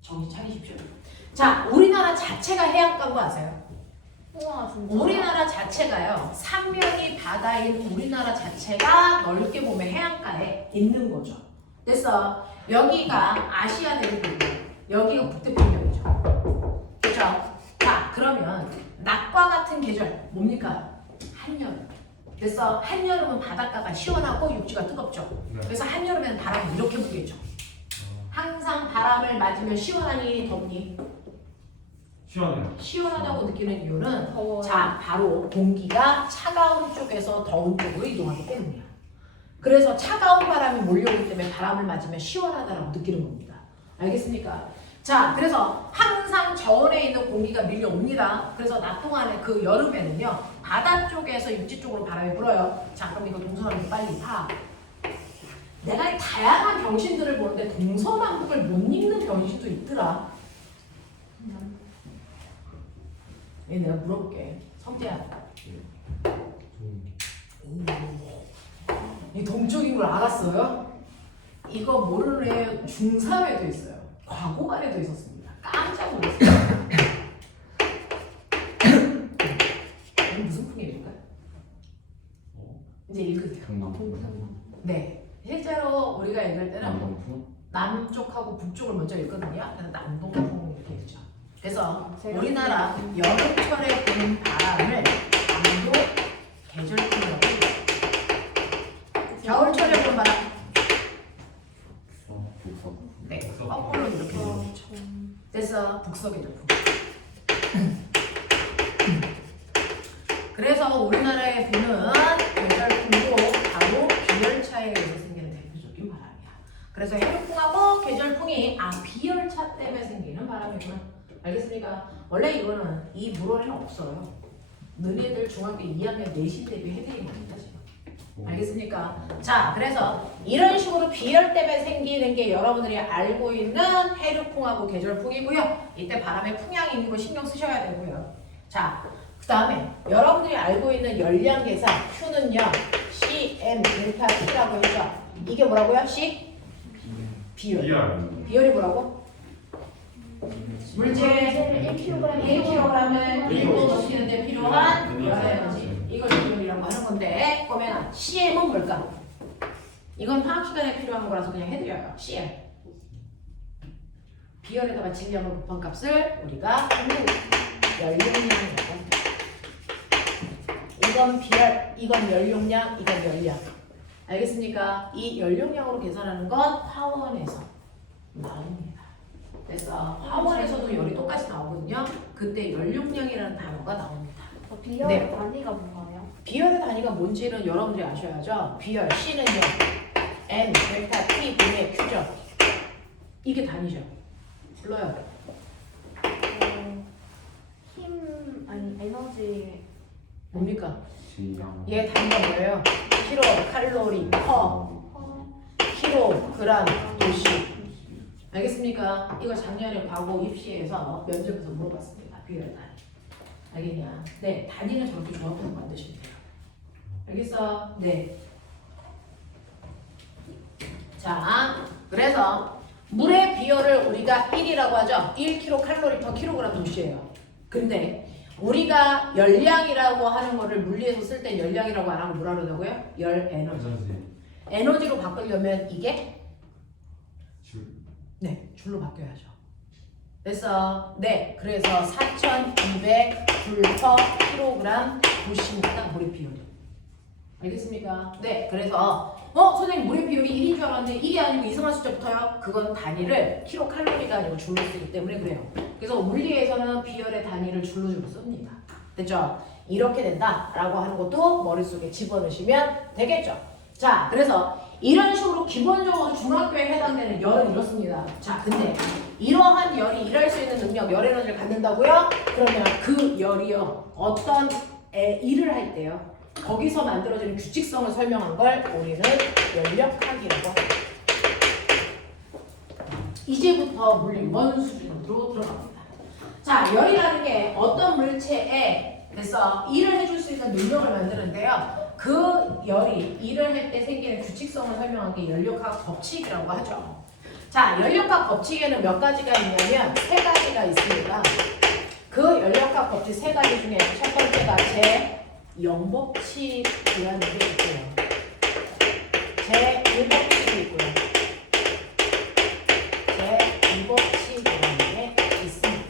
정신 차리십시오. 자, 우리나라 자체가 해안가인 거 아세요? 우와 진짜. 우리나라 자체가요. 삼면이 바다인 우리나라 자체가 넓게 보면 해안가에 있는 거죠. 그래서 여기가 아시아 대륙이고 여기가 북태평양이죠. 그렇죠? 자, 그러면 낮과 같은 계절 뭡니까? 한여름. 그래서 한여름은 바닷가가 시원하고 육지가 뜨겁죠. 그래서 한여름에는 바람이 이렇게 불겠죠. 항상 바람을 맞으면 시원하니 덥니? 시원해요. 시원하다고 느끼는 이유는 더워요. 자, 바로 공기가 차가운 쪽에서 더운 쪽으로 이동하기 때문이야. 그래서 차가운 바람이 몰려오기 때문에 바람을 맞으면 시원하다라고 느끼는 겁니다. 알겠습니까? 자, 그래서 항상 저온에 있는 공기가 밀려옵니다. 그래서 낮 동안에 그 여름에는요, 바다 쪽에서 육지 쪽으로 바람이 불어요. 자, 그럼 이거 동서남북 빨리 파. 내가 이 다양한 병신들을 보는데 동서남북을 못 읽는 병신도 있더라. 얘 내가 물어볼게. 성태야. 이 동쪽인 걸 알았어요? 이거 모르는 애 중3에도 있어요. 과거반에도 있었습니다. 깜짝 놀랐어요. 이건 무슨 풍일일까? 이제 읽으세요. 경남 네. 실제로 우리가 읽을 때는 남동풍 남쪽하고 북쪽을 먼저 읽거든요. 그래서 남동풍 이렇게 되죠. 그래서 제가 우리나라 여름철에 부는 바람을 남도 계절풍이라고 해요. 겨울철에 부는 바람, 북서 네, 거꾸로 이렇게 되죠. 그래서 북서계절풍. 그래서 우리나라에 부는 계절풍도 바로 비열차에 의해서 생기는 대표적인 바람이야. 그래서 해풍하고 계절풍이 비열차 때문에 생기는 바람이구나. 알겠습니까? 원래 이거는 이 물원에는 없어요. 너네들 중학교 2학년 내신 대비 해드린 겁니다, 지금. 알겠습니까? 자, 그래서 이런 식으로 비열 때문에 생기는 게 여러분들이 알고 있는 해류풍하고 계절풍이고요. 이때 바람에 풍향이 있는 거 신경 쓰셔야 되고요. 자, 그 다음에 여러분들이 알고 있는 열량 계산 Q는요, CM 델타 T라고 했죠. 이게 뭐라고요? C? 비열. 비열이 뭐라고? 물질 1kg을 1도 넣히는데 필요한 열 에너지. 이걸 비열이라고 하는 건데, 그러면 CM은 뭘까? 이건 화학 시간에 필요한 거라서 그냥 해드려요. CM. 비열에다가 질량을 곱한 값을 우리가 연료량이라고 합니다. 이건 비열, 이건 연료량, 이건 열량. 알겠습니까? 이 연료량으로 계산하는 건 화원에서 나옵니다. 그래서 화원에서도 열이 똑같이 나오거든요. 그때 연료량이라는 단어가 나옵니다. 비열의 네. 단위가 뭔가요? 비열의 단위가 뭔지는 여러분들이 아셔야죠. 비열 C는요, M, 델타, T 분의 Q죠. 이게 단위죠. 불러요. 힘 아니 에너지 뭡니까? 질량 얘 단위가 뭐예요? 킬로, 칼로리, 퍼, 킬로그램, 도시. 알겠습니까? 이거 작년에 과거 입시에서 면접에서 물어봤습니다. 비열 단위. 알겠냐? 네, 단위는 저렇게 조합해서 만드시면 돼요. 알겠어? 네. 자, 그래서 물의 비열을 우리가 1이라고 하죠. 1kcal per kg 도시예요. 근데 우리가 열량이라고 하는 거를 물리에서 쓸 때 열량이라고 안 하고 뭐라 그러냐고요? 열 에너지. 에너지로 바꾸려면 이게 네, 줄로 바뀌어야죠. 그래서 네, 그래서 4,200 줄/kg 도시입니다. 물의 비율이. 알겠습니까? 네, 그래서 선생님 물의 비율이 1인 줄 알았는데 1이 아니고 이상한 숫자 붙어요. 그건 단위를 킬로칼로리가 아니고 줄로 쓰기 때문에 그래요. 그래서 물리에서는 비열의 단위를 줄로 씁니다. 됐죠? 이렇게 된다라고 하는 것도 머릿속에 집어넣으시면 되겠죠. 자, 그래서 이런 식으로 기본적으로 중학교에 해당되는 열은 이렇습니다. 자, 근데 이러한 열이 일할 수 있는 능력, 열 에너지를 갖는다고요? 그러면 그 열이요, 어떤 일을 할 때요, 거기서 만들어지는 규칙성을 설명한 걸 우리는 열역학이라고 합니다. 이제부터 물리 원 수준으로 들어갑니다. 자, 열이라는 게 어떤 물체에 그래서 일을 해줄 수 있는 능력을 만드는데요. 그 열이 일을 할 때 생기는 규칙성을 설명한 게 열역학 법칙이라고 하죠. 자, 열역학 법칙에는 몇 가지가 있냐면 세 가지가 있습니다. 그 열역학 법칙 세 가지 중에 첫 번째가 제0법칙이라는 게 있고요. 제1법칙이 있고요. 제2법칙이라는 게 있습니다.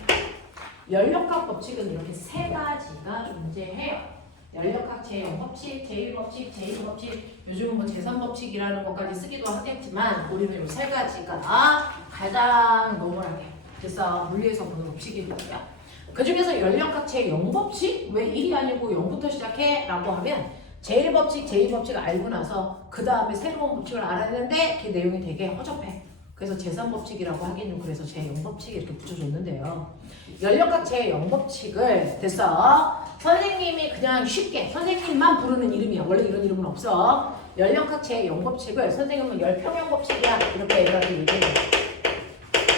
열역학 법칙은 이렇게 세 가지가 존재해요. 열역학 제0법칙, 제1법칙, 제2법칙, 요즘은 뭐 제3법칙이라는 것까지 쓰기도 하겠지만 우리는 이 세 가지가 가장 노멀하게 그래서 물리에서 보는 법칙이거든요. 그 중에서 열역학 제0법칙? 왜 1이 아니고 0부터 시작해? 라고 하면 제1법칙, 제2법칙을 알고 나서 그 다음에 새로운 법칙을 알아야 되는데 그 내용이 되게 허접해. 그래서 제3법칙이라고 하기는 그래서 제0법칙 이렇게 붙여줬는데요. 연력학 제0법칙을 됐어. 선생님이 그냥 쉽게 선생님만 부르는 이름이야. 원래 이런 이름은 없어. 연력학 제0법칙을 선생님은 열평형법칙이야 이렇게 얘기해.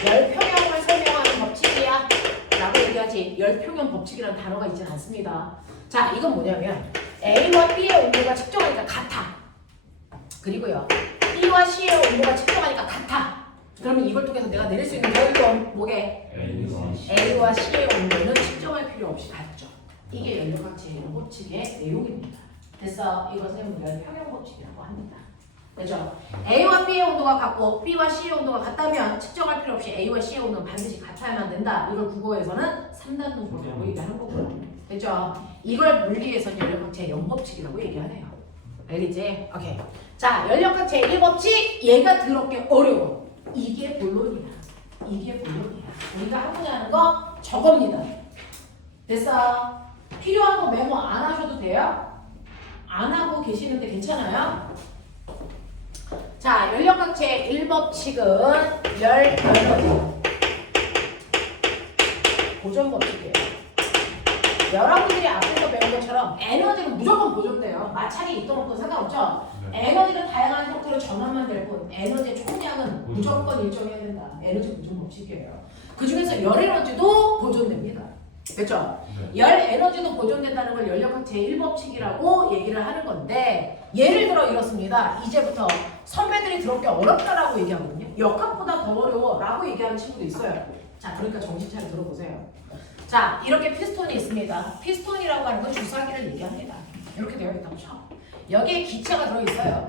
열평형을 설명하는 법칙이야 라고 얘기하지 열평형 법칙이라는 단어가 있지는 않습니다. 자, 이건 뭐냐면 A와 B의 온도가 측정하니까 같아. 그리고요 B와 C의 온도가 측정하니까 같아. 그러면 이걸 통해서 내가 내릴 수 있는 결론 뭐게? A와 C의 온도는 측정할 필요 없이 같죠. 이게 연력학 제0법칙의 내용입니다. 됐어? 이것을 열평형 법칙이라고 합니다. 그죠? A와 B의 온도가 같고 B와 C의 온도가 같다면 측정할 필요 없이 A와 C의 온도는 반드시 같아야만 된다. 이걸 국어에서는 3단 논법이라고 얘기하는 거고요. 됐죠? 이걸 물리에서는 연력학 제0법칙이라고 얘기하네요. 알겠지? 오케이. 자, 연력학 제1법칙 얘가 더럽게 어려워. 이게 본론이야. 이게 본론이야. 우리가 하고자 하는 거 저겁니다. 됐어? 필요한 거 메모 안 하셔도 돼요? 안 하고 계시는데 괜찮아요? 자, 연력학 제1법칙은 열 에너지 보존법칙이에요. 여러분들이 앞에서 배운 것처럼 에너지는 무조건 보존돼요. 마찰이 있던 없던 상관없죠? 에너지는 다양한 형태로 전환만 될 뿐 에너지의 총량은 무조건 일정해야 된다. 에너지 보존법칙이에요. 그 중에서 열 에너지도 보존됩니다. 그렇죠? 열 에너지도 보존된다는 걸 연력학 제1법칙이라고 얘기를 하는 건데 예를 들어 이렇습니다. 이제부터 선배들이 더럽게 어렵다라고 얘기하거든요. 역학보다 더 어려워 라고 얘기하는 친구도 있어요. 자, 그러니까 정신 차려 들어보세요. 자, 이렇게 피스톤이 있습니다. 피스톤이라고 하는 건 주사기를 얘기합니다. 이렇게 되어 있다고 쳐. 여기에 기체가 들어있어요.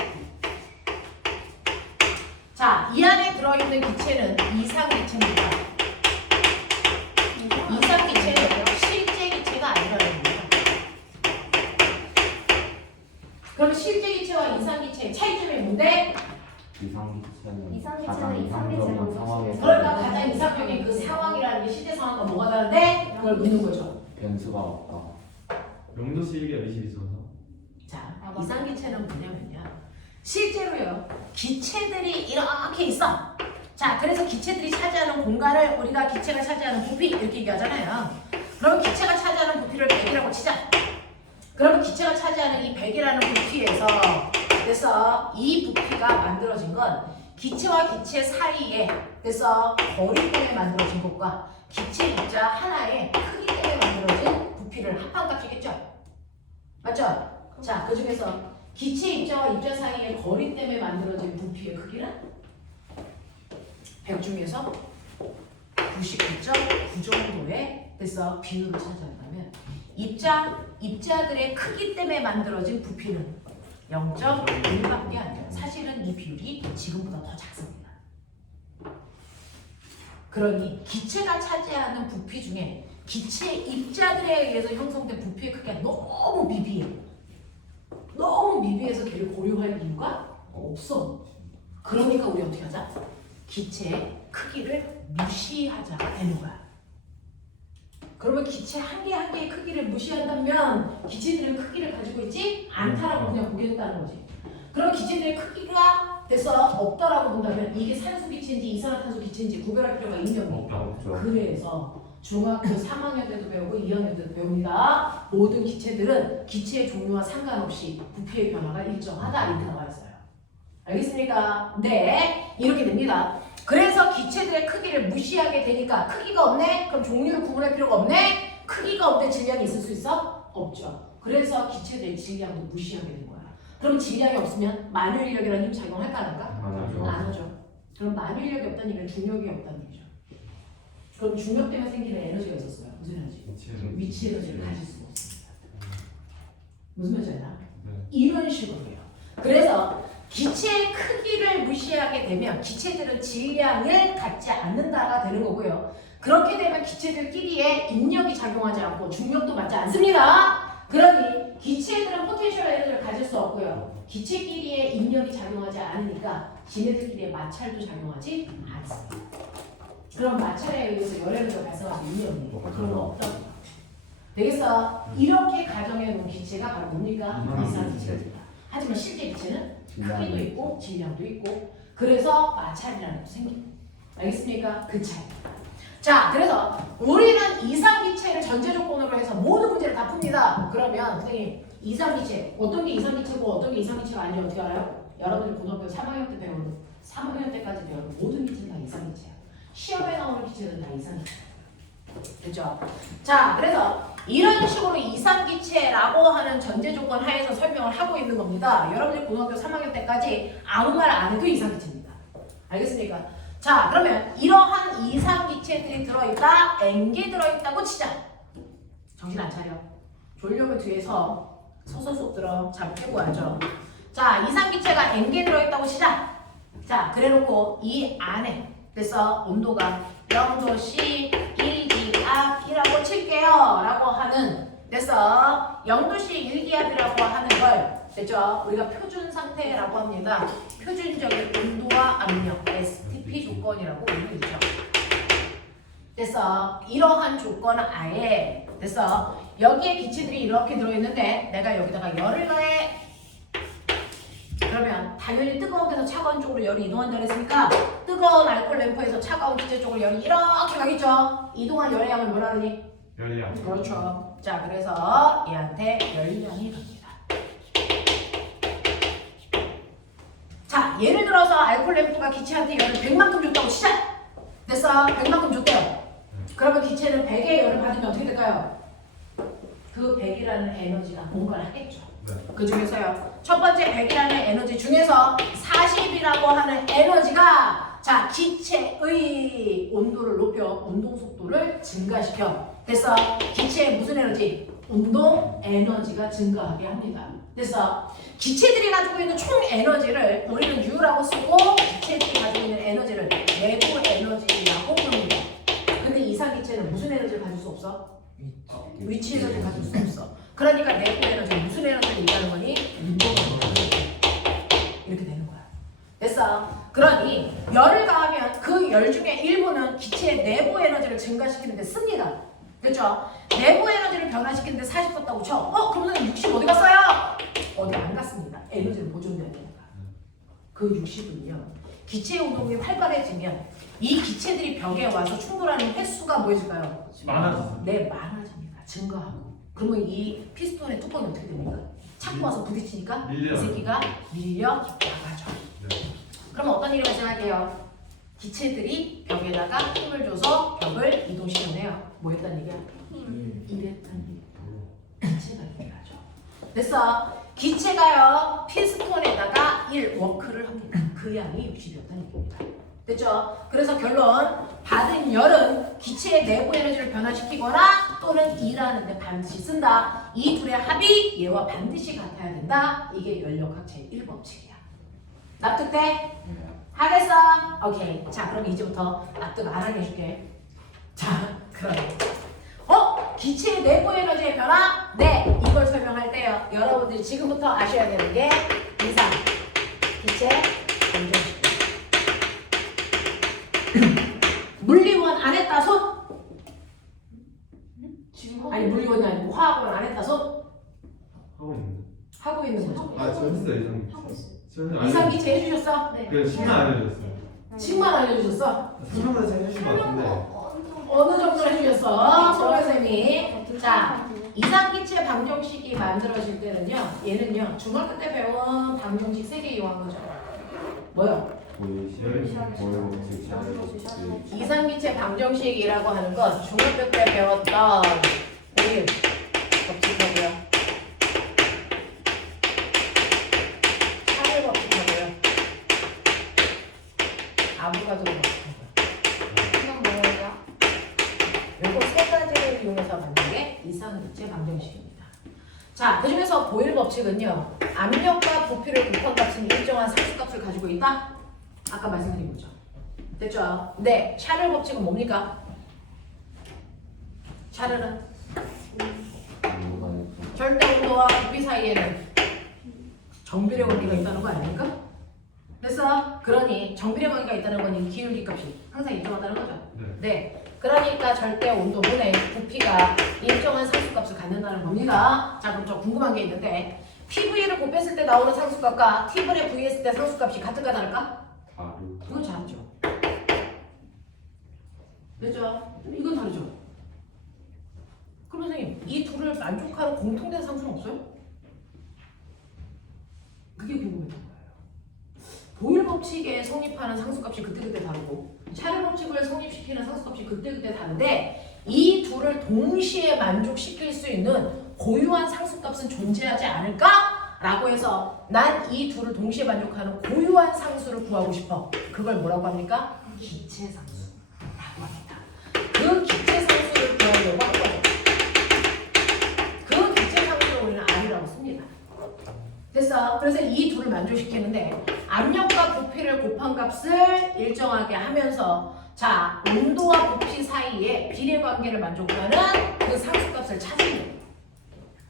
자, 이 안에 들어있는 기체는 이상기체입니다. 이상기체는 실제 기체가 아니라는 겁니다. 그럼 실제 기체와 이상기체의 차이점이 뭔데? 이상기체는 이상기체는 가장 이상기체만 이상적인 상황에서 그러니까 가장 이상적인 그 상황이라는 게 실제 상황과 뭐가 다른데? 그걸 묻는 거죠. 변수가 없다. 명도수 1개 의식이 있어서. 자, 이상기체는 뭐냐면요. 실제로요. 기체들이 이렇게 있어. 자, 그래서 기체들이 차지하는 공간을 우리가 기체가 차지하는 부피 이렇게 얘기하잖아요. 그럼 기체가 차지하는 부피를 100이라고 치자. 그러면 기체가 차지하는 이 100이라는 부피에서 그래서 이 부피가 만들어진 건 기체와 기체 사이에 그래서 거리 때문에 만들어진 것과 기체 입자 하나의 크기 때문에 만들어진 부피를 합한값이겠죠? 맞죠? 자, 그 중에서 기체 입자와 입자 사이의 거리 때문에 만들어진 부피의 크기는 100 중에서 99.9 정도의 그래서 비율을 차지한다면 입자들의 크기 때문에 만들어진 부피는 0.1밖에 안 돼요. 사실은 이 비율이 지금보다 더 작습니다. 그러니 기체가 차지하는 부피 중에 기체 입자들에 의해서 형성된 부피의 크기가 너무 미비해요. 너무 미비해서 걔를 고려할 이유가 없어. 그러니까 우리 어떻게 하자? 기체의 크기를 무시하자가 되는 거야. 그러면 기체 한 개 한 개의 크기를 무시한다면 기체들은 크기를 가지고 있지 않다라고 그냥 보게 된다는 거지. 그럼 기체들의 크기가 돼서 없다라고 본다면 이게 산소 기체인지 이산화탄소 기체인지 구별할 필요가 있냐고. 없죠. 그래서 중학교 3학년 때도 배우고 2학년 때도 배웁니다. 모든 기체들은 기체의 종류와 상관없이 부피의 변화가 일정하다 이렇게 나와 있어요. 알겠습니까? 네, 이렇게 됩니다. 그래서 기체들의 크기를 무시하게 되니까 크기가 없네? 그럼 종류를 구분할 필요가 없네? 크기가 없대 질량이 있을 수 있어? 없죠. 그래서 기체들의 질량도 무시하게 된 거야. 그럼 질량이 없으면 만유인력이라는 힘 작용할까 안 할까? 안 하죠. 그럼 만유인력이 없다는 얘기는 중력이 없다는 얘기죠. 그럼 중력 때문에 생기는 에너지가 있었어요. 무슨 에너지? 위치 에너지를 가질 수가 없습니다. 무슨 말인지 알아? 이런 식으로요. 그래서 기체의 크기를 무시하게 되면 기체들은 질량을 갖지 않는다가 되는 거고요. 그렇게 되면 기체들끼리의 인력이 작용하지 않고 중력도 맞지 않습니다. 그러니 기체들은 포텐셜 에너지를 가질 수 없고요. 기체끼리의 인력이 작용하지 않으니까 지네들끼리의 마찰도 작용하지 않습니다. 그럼 마찰에 의해서 열 에너지가 발생하는 인력이 그런 거 없다고. 되겠어? 이렇게 가정해 놓은 기체가 바로 뭡니까? 이상기체입니다. 하지만 실제 기체는 크기도 있고 질량도 있고 그래서 마찰이라는 것도 생깁니다. 알겠습니까? 그 차이. 자, 그래서 우리는 이상기체를 전제 조건으로 해서 모든 문제를 다 풉니다. 그러면 선생님, 이상기체 어떤 게 이상기체고 어떤 게 이상기체가 아닌지 어떻게 알아요? 여러분들 고등학교 3학년 때 배우는 3학년 때까지 배우는 모든 기체는 다 이상기체야. 시험에 나오는 기체는 다 이상기체. 됐죠? 자, 그래서 이런 식으로 이상기체라고 하는 전제 조건 하에서 설명을 하고 있는 겁니다. 여러분들 고등학교 3학년 때까지 아무 말 안 해도 이상기체입니다. 알겠습니까? 자, 그러면 이러한 이상기체들이 들어있다, N개 들어있다고 치자. 정신 안 차려. 졸려면 뒤에서 서서 수업 들어. 잘 펴고 와죠. 자, 이상기체가 N개 들어있다고 치자. 자, 그래놓고 이 안에 그래서 온도가 0도씨 1기압이라고 칠게요 라고 하는 그래서 0도씨 1기압이라고 하는 걸 됐죠? 우리가 표준 상태라고 합니다. 표준적인 온도와 압력 STP 조건이라고 우리는 있죠. 그래서 이러한 조건 아에 그래서 여기에 기체들이 이렇게 들어있는데 내가 여기다가 열을 가해. 그러면 당연히 뜨거운 데서 차가운 쪽으로 열이 이동한다 그랬으니까 뜨거운 알코올 램프에서 차가운 기체 쪽으로 열이 이렇게 가겠죠. 이동한 열의 양을 뭐라 그러니? 열량. 그렇죠. 자, 그래서 얘한테 열량이 갑니다. 자, 예를 들어서 알코올 램프가 기체한테 열을 100만큼 줬다고 치자. 됐어? 100만큼 줬대요. 그러면 기체는 100의 열을 받으면 어떻게 될까요? 그 100이라는 에너지가 뭔가를 하겠죠. 네. 그 중에서요. 첫 번째 100이라는 에너지 중에서 40이라고 하는 에너지가 자, 기체의 온도를 높여 운동 속도를 증가시켜. 그래서 기체의 무슨 에너지? 운동 에너지가 증가하게 합니다. 그래서 기체들이 가지고 있는 총 에너지를 우리는 U라고 쓰고 기체들이 가지고 있는 에너지를 내부 에너지라고 부릅니다. 근데 이상기체는 무슨 에너지를 가질 수 없어? 위치 에너지를 가질 수 없어. 그러니까 내부 에너지 무슨 에너지를 얘기하는 거니? 운동 에너지. 이렇게 되는 거야. 됐어? 그러니 열을 가하면 그 열 중에 일부는 기체의 내부 에너지를 증가시키는 데 씁니다. 그렇죠? 내부 에너지를 변화시키는 데 40 썼다고 쳐. 그러면 60 어디 갔어요? 어디 안 갔습니다. 에너지를 보존돼야 되니까. 그 60은요. 기체의 운동이 활발해지면 이 기체들이 벽에 와서 충돌하는 횟수가 뭐해질까요? 많아졌어. 네, 많아집니다. 증가하고. 그러면 이 피스톤의 뚜껑이 어떻게 됩니까? 자꾸 와서 부딪히니까 밀려요. 이 새끼가 밀려 나가죠. 네. 그럼 어떤 일이 발생할게요? 기체들이 벽에다가 힘을 줘서 벽을 이동시켜내요. 뭐 했다는 얘기야? 이랬다는 얘기야. 기체가 일어나죠. 그래서 기체가요 피스톤에다가 1 워크를 합니다. 그 양이 60이었다는 얘기입니다. 됐죠? 그래서 결론 받은 열은 기체의 내부 에너지를 변화시키거나 또는 일하는 데 반드시 쓴다. 이 둘의 합이 얘와 반드시 같아야 된다. 이게 연력학 제1법칙이야. 납득돼? 하겠어? 오케이. 자, 그럼 이제부터 납득 안 하게 해줄게. 자, 그럼 기체의 내부 에너지의 변화? 네, 이걸 설명할 때요. 여러분들이 지금부터 아셔야 되는 게 이상, 기체, 공정식. 물리원 안 했다 손? 지금 아니 물리원이 아니고 화학원 안 했다 손? 하고 있는데. 하고 있는 거죠. 저 했어요 이상. 하고 있어요. 이상기체 해주셨어? 네. 그 10만 알려줬어요. 10만 알려주셨어? 설명도 잘 해주신 것 같은데. 어느 정도 해주셨어? 송 선생님이. 자, 이상기체 방정식이 만들어질 때는요, 얘는요, 중학교 때 배운 방정식 3개 이용한 거죠. 뭐요? 이상기체 방정식이라고 하는 건 중학교 때 배웠던 오일 법칙하고요. 샤넬 법칙하고요. 아보가드로 법칙하고요. 이건 뭐예요? 요거 세 가지를 이용해서 만든 게 이상기체 방정식입니다. 자, 그 중에서 보일 법칙은요, 압력과 부피를 곱한 값은 일정한 상수값을 가지고 있다. 아까 말씀드린 거죠. 됐죠? 네, 샤넬 법칙은 뭡니까? 샤넬은 절대 온도와 부피 사이에는 정비례 관계가 있다는 거 아닙니까? 됐어? 그러니 정비례 관계가 있다는 건 기울기 값이 항상 일정하다는 거죠. 네. 그러니까 절대 온도분의 부피가 일정한 상수값을 갖는다는 겁니다. 자, 그럼 저 궁금한 게 있는데 PV를 곱했을 때 나오는 상수값과 T분의 V 했을 때 상수값이 같을까 다를까? 다르. 이건 다르죠. 그죠? 이건 다르죠. 그럼 선생님, 이 둘을 만족하는 공통된 상수는 없어요? 그게 궁금했던 거예요. 보일 법칙에 성립하는 상수값이 그때그때 다르고 샤를 법칙을 성립시키는 상수값이 그때그때 다른데 이 둘을 동시에 만족시킬 수 있는 고유한 상수값은 존재하지 않을까? 라고 해서 난 이 둘을 동시에 만족하는 고유한 상수를 구하고 싶어. 그걸 뭐라고 합니까? 기체상수라고 합니다. 그 기체상수를 구하려고 한 거예요. 그 기체상수를 우리는 R이라고 씁니다. 됐어? 그래서 이 둘을 만족시키는데 압력과 부피를 곱한 값을 일정하게 하면서 자, 온도와 부피 사이에 비례관계를 만족하는 그 상수값을 찾으려고 해요.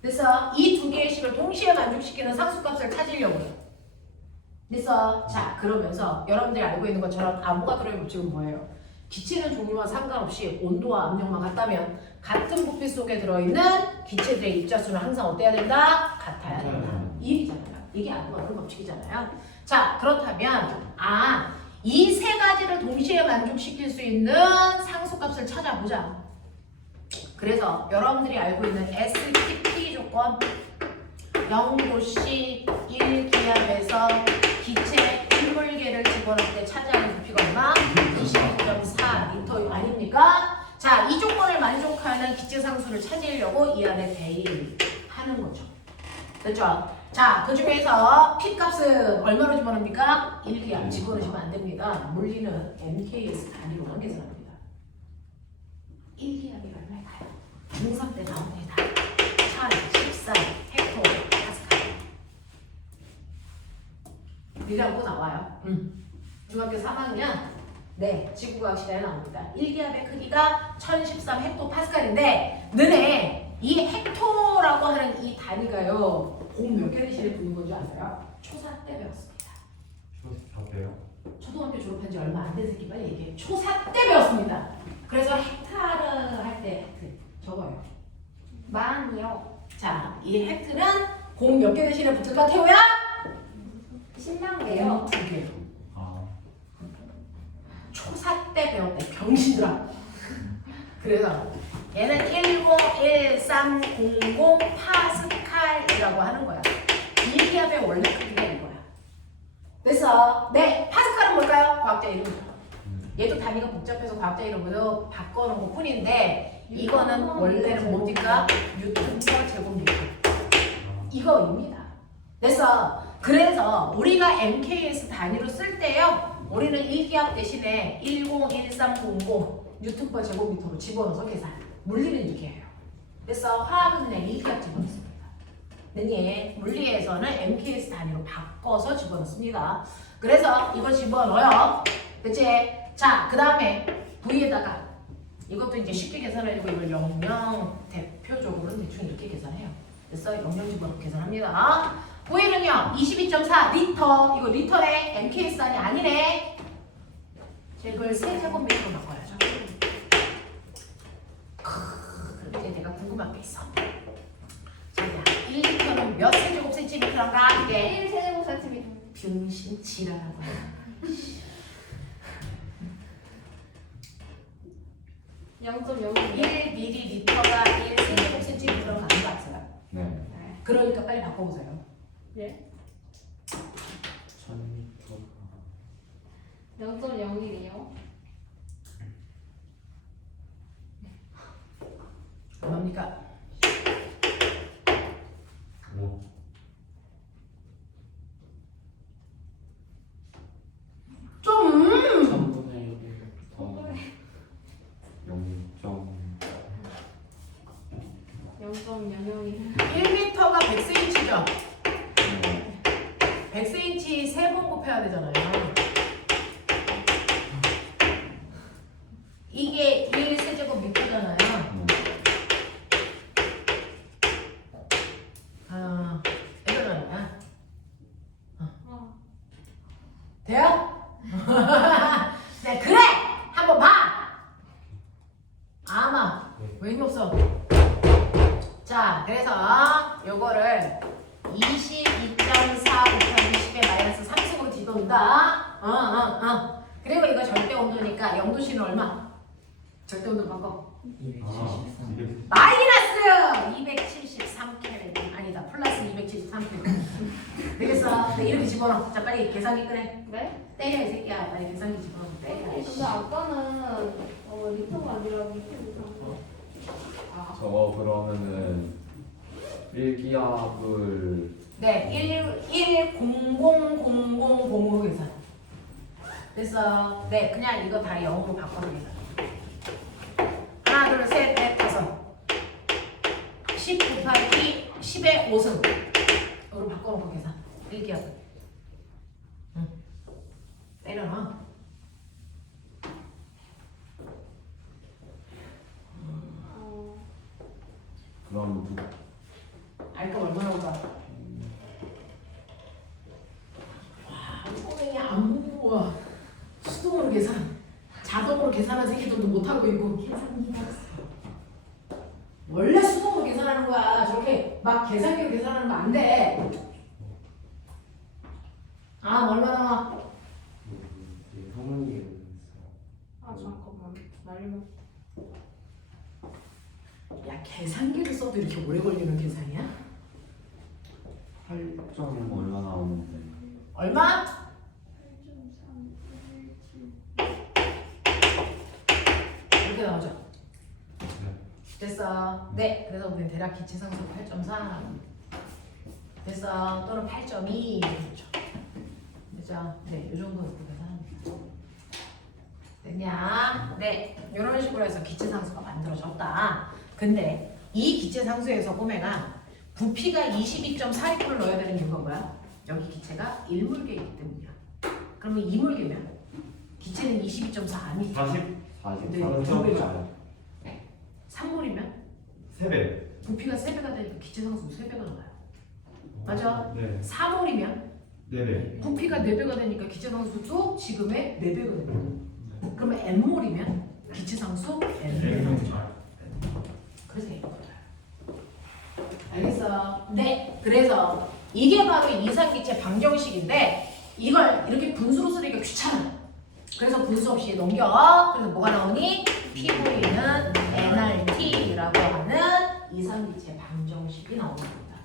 그래서 이 두 개의 식을 동시에 만족시키는 상수값을 찾으려고 해요. 그래서 자, 그러면서 여러분들이 알고 있는 것처럼 아보가드로의 법칙은 뭐예요? 기체는 종류와 상관없이 온도와 압력만 같다면 같은 부피 속에 들어있는 기체들의 입자수는 항상 어때야 된다? 같아야 된다. 이 얘기잖아요. 이게 아보가드로 법칙이잖아요. 자, 그렇다면 이 세 가지를 동시에 만족시킬 수 있는 상수값을 찾아보자. 그래서 여러분들이 알고 있는 STP 조건 0도씨 1기압에서 기체 일몰계를 집어넣을 때 차지하는 부피가 얼마? 22.4 리터 아닙니까? 자, 이 조건을 만족하는 기체 상수를 찾으려고 이 안에 대입하는 거죠. 됐죠? 자, 그 중에서 P 값은 얼마로 집어넣습니까? 1기압 집어넣으시면 안 됩니다. 물리는 MKS 단위로만 계산합니다. 1기압이 얼마일까요? 중3 때 나옵니다. 1014 헥토 파스칼. 이라고 나와요. 중학교 3학년 네, 지구과학 시간에 나옵니다. 1기압의 크기가 1013 헥토 파스칼인데 너네 이 헥토라고 하는 이 단위가요. 공 몇 개를 실에 붙는 건지 아세요? 초4 때 배웠습니다. 초사대요? 초등학교 졸업한 지 얼마 안 된 새끼 빨리 얘기해. 초4 때 배웠습니다. 그래서 헥타르 할 때 헥트 적어요. 만이요. 자, 이 헥트는 공 몇 개의 실에 붙을까 태호야? 10만개요. 2개. 아, 초4 때 배웠대 병신들아. 그래서 얘는 101300 파스칼이라고 하는 거야. 1기압의 원래 크기가 이거야. 그래서 네, 파스칼은 뭘까요? 과학자 이름이죠. 얘도 단위가 복잡해서 과학자 이름으로 바꿔놓은 것 뿐인데 이거는 원래는 뭡니까? 뉴턴 per 제곱미터 이거입니다. 그래서 우리가 MKS 단위로 쓸 때요. 우리는 1기압 대신에 101300 뉴턴 per 제곱미터로 집어넣어서 계산. 물리는 이렇게 해요. 그래서 화학은 그냥 1기압 집어넣습니다. 능히 물리에서는 MKS 단위로 바꿔서 집어넣습니다. 그래서 이거 집어넣어요. 그치? 자, 그 다음에 V에다가 이것도 이제 쉽게 계산하려고 이걸 00 대표적으로는 대충 이렇게 계산해요. 그래서 00 집어넣고 계산합니다. V는요 22.4 리터. 이거 리터네. MKS 단위 아니네. 이걸 세제곱미터로 바꿔야죠. 그런데 내가 궁금한 게 있어. 자, 1리터는 몇 세제곱 센티미터란가? 이게 1세제곱센티미터. 병신 지랄하는 거야. 0.01. 1ml가 1세제곱센티미터로 가는 거 아세요? 네. 그러니까 빨리 바꿔보세요. 예? 1000m. 0.01이요. 얼마입니까? 5. 좀 1000분의 1부터 0.00. 1m가 100cm죠? 네. 100cm 3번 곱해야 되잖아요. 이게 1세제곱미터잖아요. 이건 얼마야? 돼요? 네, 그래! 한번 봐! 아마 왜 힘이 없어? 자, 그래서 요거를 22.4 곱하기 10의 마이너스 3승으로 뒤집어놓는다. 그리고 이거 절대 온도니까 0도씨는 얼마? 절대 온도 바꿔. 273. 마이너스 273 켈빈. 아니다. 플러스 273 켈빈. 되겠어. 네, 이렇게 집어넣어. 자, 빨리 계산기 꺼내. 네? 때려 이 새끼야. 빨리 계산기 집어넣어. 때려. 근데 아까는 리터가 아니라 미터리터. 저거 그러면은 1기압을 네, 1,000,000으로 계산. 그래서 네, 그냥 이거 다 0으로 바꿔서 계산. 하나, 둘, 셋, 넷, 다섯. 10 곱하기 10의 5승. 이거로 바꿔놓고 계산. 1기압. 응. 때려놔. 그럼 알거 얼마나 오자. 와, 선생이 안 보고 와. 수동으로 계산. 자동으로 계산한 새끼들도 못하고 있고. 원래 수동으로 계산하는 거야. 저렇게 막 계산기로 계산하는 거 안 돼. 아, 얼마 나와? 성원이 잠깐만. 날리면. 야, 계산기를 써도 이렇게 오래 걸리는 계산이야? 8점 얼마 나오는데 얼마? 8.3. 이렇게 나오죠? 됐어. 네, 그래서 우리는 대략 기체상수 8.4 됐어. 또는 8.2 그렇죠. 그죠? 네, 이 정도 놓고 계산합니다. 됐냐? 네, 이런 식으로 해서 기체상수가 만들어졌다. 근데 이 기체상수에서 꼬매가 부피가 22.42%를 넣어야 되는 이유가 뭐야? 여기 기체가 1몰개이기 때문이야. 그러면 2몰개면 기체는 22.4 아니지? 40? 40. 네, 4.4 3몰이면 3배. 부피가 3배가 되니까 기체상수 3배가 나와요. 맞아? 네. 4몰이면 4배. 부피가 4배가 되니까 기체상수도 지금의 4배가 됩니다. 그러면 n몰이면 기체상수 n몰. 그래서 이런 거예요. 알겠어? 네. 그래서 이게 바로 이상기체 방정식인데 이걸 이렇게 분수로 쓰기가 귀찮아. 그래서 분수 없이 넘겨. 그래서 뭐가 나오니? PV는 nRT라고 하는 이상기체 방정식이 나오는 겁니다.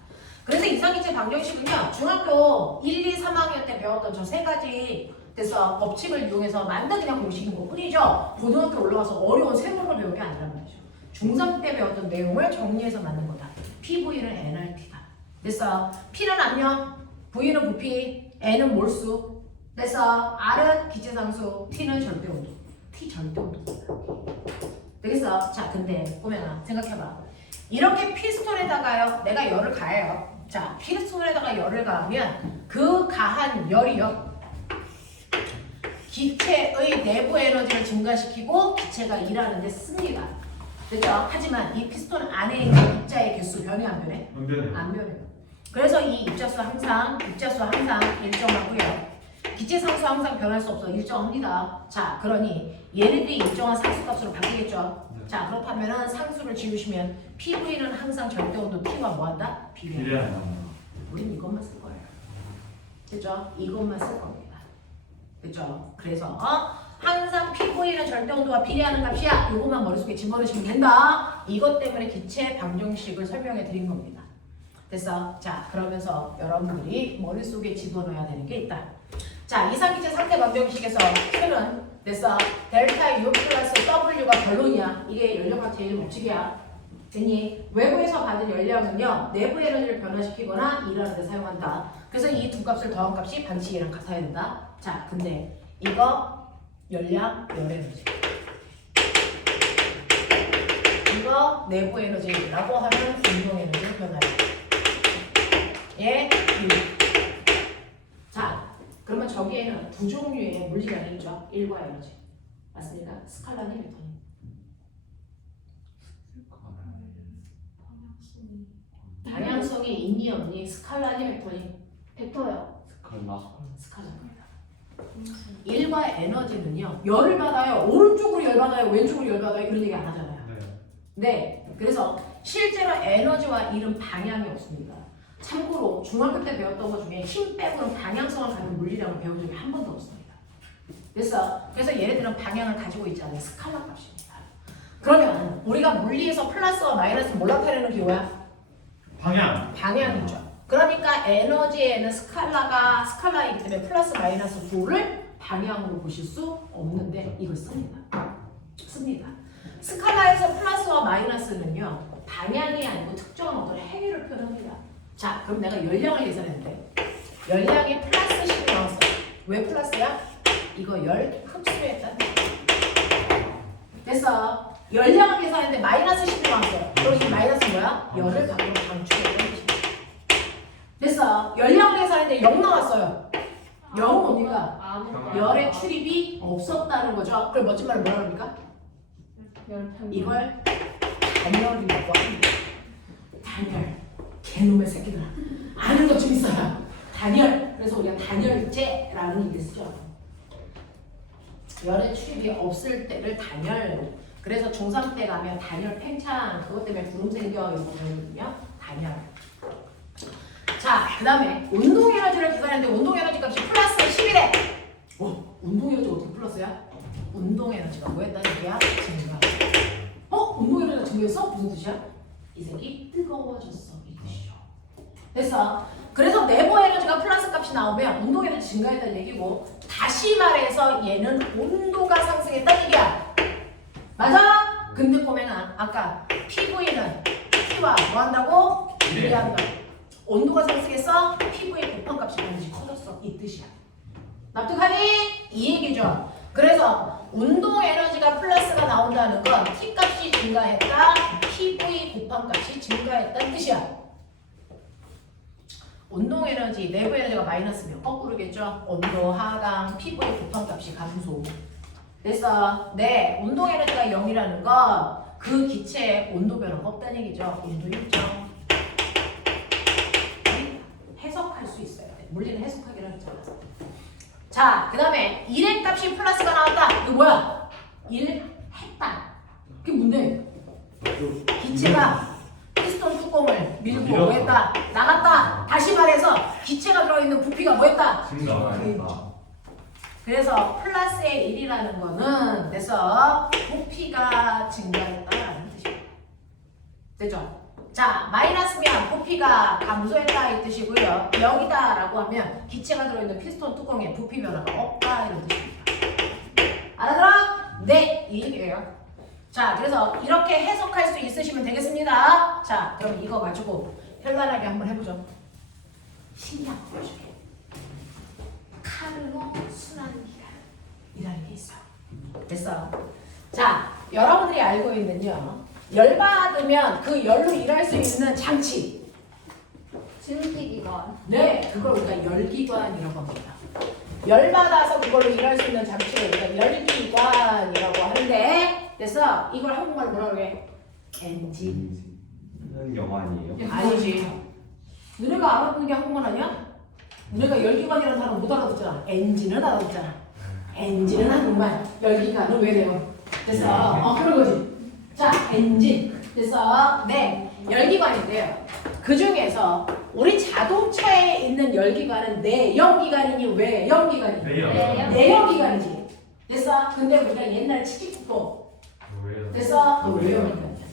그래서 이상기체 방정식은요, 중학교 1, 2, 3학년 때 배웠던 저 세 가지 그래서 법칙을 이용해서 만든 그냥 공식인 것 뿐이죠. 고등학교 올라와서 어려운 새로운 걸 배운 게 아니란 말이죠. 중3 때 배웠던 내용을 정리해서 만든 거다. PV는 nRT다. 됐어. P는 압력, V는 부피, N은 몰수. 됐어. R은 기체상수, T는 절대온도. T 절대온도입니다. 되겠어? 자, 근데 꼬맹아 생각해봐. 이렇게 피스톤에다가요, 내가 열을 가해요. 자, 피스톤에다가 열을 가하면 그 가한 열이요, 기체의 내부 에너지를 증가시키고 기체가 일하는 데 씁니다. 됐죠? 하지만 이 피스톤 안에 있는 입자의 개수 변해 안 변해? 안 변해요. 안 변해요. 그래서 이 입자수 항상 일정하고요. 기체상수 항상 변할 수 없어. 일정합니다. 자, 그러니 얘네들이 일정한 상수값으로 바뀌겠죠. 네. 자, 그렇다면 상수를 지우시면 PV는 항상 절대온도 T와 뭐한다? 비례한다. 비례한다. 우린 이것만 쓸 거예요. 됐죠? 이것만 쓸 겁니다. 됐죠? 그래서 항상 PV는 절대온도와 비례하는 값이야. 이것만 머릿속에 집어넣으시면 된다. 이것 때문에 기체 방정식을 설명해 드린 겁니다. 됐어? 자, 그러면서 여러분들이 머릿속에 집어넣어야 되는 게 있다. 자, 이상기체 상대 방정식에서 Q는 됐어? 델타 U 플러스 W가 결론이야. 이게 연료가 제일 법칙이야. 됐니? 외부에서 받은 열량은요, 내부 에너지를 변화시키거나 일하는 데 사용한다. 그래서 이 두 값을 더한 값이 반칙이랑 같아야 된다. 자, 근데 이거 열량, 열에너지. 이거 내부 에너지라고 하면 운동 에너지 변화야. 예? 자, 그러면 저기에는 두 종류의 물질량이 있죠. 일과 에너지. 맞습니까? 스칼라니 메터니. 방향성이 있니 없니? 스칼라니 메터니? 벡터요. 스칼라. 스칼라입니다. 일과 에너지는요, 열을 받아요. 오른쪽으로 열 받아요. 왼쪽으로 열 받아요. 그런 얘기 안 하잖아요. 네. 네, 그래서 실제로 에너지와 일은 방향이 없습니다. 참고로 중학교 때 배웠던 것 중에 힘 빼고는 방향성을 갖는 물리량을 배운 적이 한 번도 없습니다. 됐어. 그래서 얘네들은 방향을 가지고 있지 않은 스칼라 값입니다. 그러면 우리가 물리에서 플러스와 마이너스 뭘 나타내는 기호야? 방향. 방향이죠. 그러니까 에너지에는 스칼라이기 때문에 플러스 마이너스 부호를 방향으로 보실 수 없는데 이걸 씁니다. 스칼라에서 플러스와 마이너스는요 방향이 아니고 특정한 어떤 행위를 표현합니다. 자, 그럼 내가 열량을 계산했는데 열량이 플러스 10이 나왔어. 왜 플러스야? 이거 열 흡수했다. 됐어. 열량을 계산했는데 마이너스 10이 나왔어요. 그럼 이 마이너스는 뭐야? 열을 밖으로 방출했다는 뜻입니다. 됐어. 열량을 계산했는데 0 나왔어요. 0은 뭡니까? 아무 열의 출입이 없었다는 거죠. 그럼 멋진 말을 뭐라 그럽니까? 이걸 단열이라고 합니다. 단열. 개놈의 새끼들. 아는 것 좀 있어요. 단열. 그래서 우리가 단열재라는 얘기를 쓰죠. 열의 출입이 없을 때를 단열. 그래서 중3 때 가면 단열 팽창 그것 때문에 구름 생겨 이거 배우거든요. 단열. 자, 그 다음에 운동 에너지를 계산했는데 운동 에너지 값이 플러스 10이래. 운동 에너지 어떻게 플러스야? 운동 에너지가 뭐였다는 얘기야? 증가. 운동 에너지가 증가했어? 무슨 뜻이야? 이 새끼 뜨거워졌어 이 뜻이죠. 됐어. 그래서 내부 에너지가 플러스 값이 나오면 운동 에너지 증가했다는 얘기고 다시 말해서 얘는 온도가 상승했다는 얘기야. 맞아? 근데 보면은 아까 PV는 T와 뭐 한다고? 비례한다. 온도가 상승해서 피부의 곱한값이 반드시 커졌어. 이 뜻이야. 납득하니? 이 얘기죠. 그래서 운동 에너지가 플러스가 나온다는 건 T값이 증가했다. PV 곱한값이 증가했다는 뜻이야. 운동 에너지, 내부 에너지가 마이너스면 거꾸로겠죠. 온도 하강, PV 곱한값이 감소. 그래서 네, 운동 에너지가 0이라는 건 그 기체에 온도 변화가 없다는 얘기죠. 온도 일정. 해석할 수 있어요. 물리는 해석하기로 했잖아. 자, 그 다음에 1의 값이 플러스가 나왔다. 이거 뭐야? 1 했다. 그게 뭔데? 기체가 피스톤 뚜껑을 밀고 밀었다. 뭐 했다? 나갔다. 다시 말해서 기체가 들어있는 부피가 뭐 했다? 증가했다. 그래서 플러스의 1이라는 거는 그래서 부피가 증가했다라는 뜻이에요. 됐죠? 자, 마이너스면 부피가 감소했다 이 뜻이고요. 0이다라고 하면 기체가 들어있는 피스톤 뚜껑에 부피 변화가 없다 이런 뜻입니다. 알아들어? 네, 이 얘기예요. 자, 그래서 이렇게 해석할 수 있으시면 되겠습니다. 자, 그럼 이거 가지고 현란하게 한번 해보죠. 신기한 거 보여줄게. 카르노 순환기란이라는 게 있어요. 됐어. 자, 여러분들이 알고 있는요. 열 받으면 그 열로 일할 수 있는 장치. 증기기관. 네, 그걸 우리가 열기관이라고 합니다. 열 받아서 그걸로 일할 수 있는 장치를 우리가 열기관이라고 하는데, 그래서 이걸 한국말로 뭐라고 해? 엔진. 는 영화 아니에요? 아니지. 너네가 알아듣는 게 한국말 아니야? 너네가 열기관이라는 단어 못 알아듣잖아. 엔진은 알아듣잖아. 엔진은 한국말, 열기관은 외래어. 됐어. 그런 거지. 자, 엔진. 그래서 네, 열기관인데요. 그 중에서 우리 자동차에 있는 열기관은 내연기관이니 외연기관이니? 내연기관이지. 됐어? 근데 우리가 옛날에 치키포 됐어? 외연기관이야.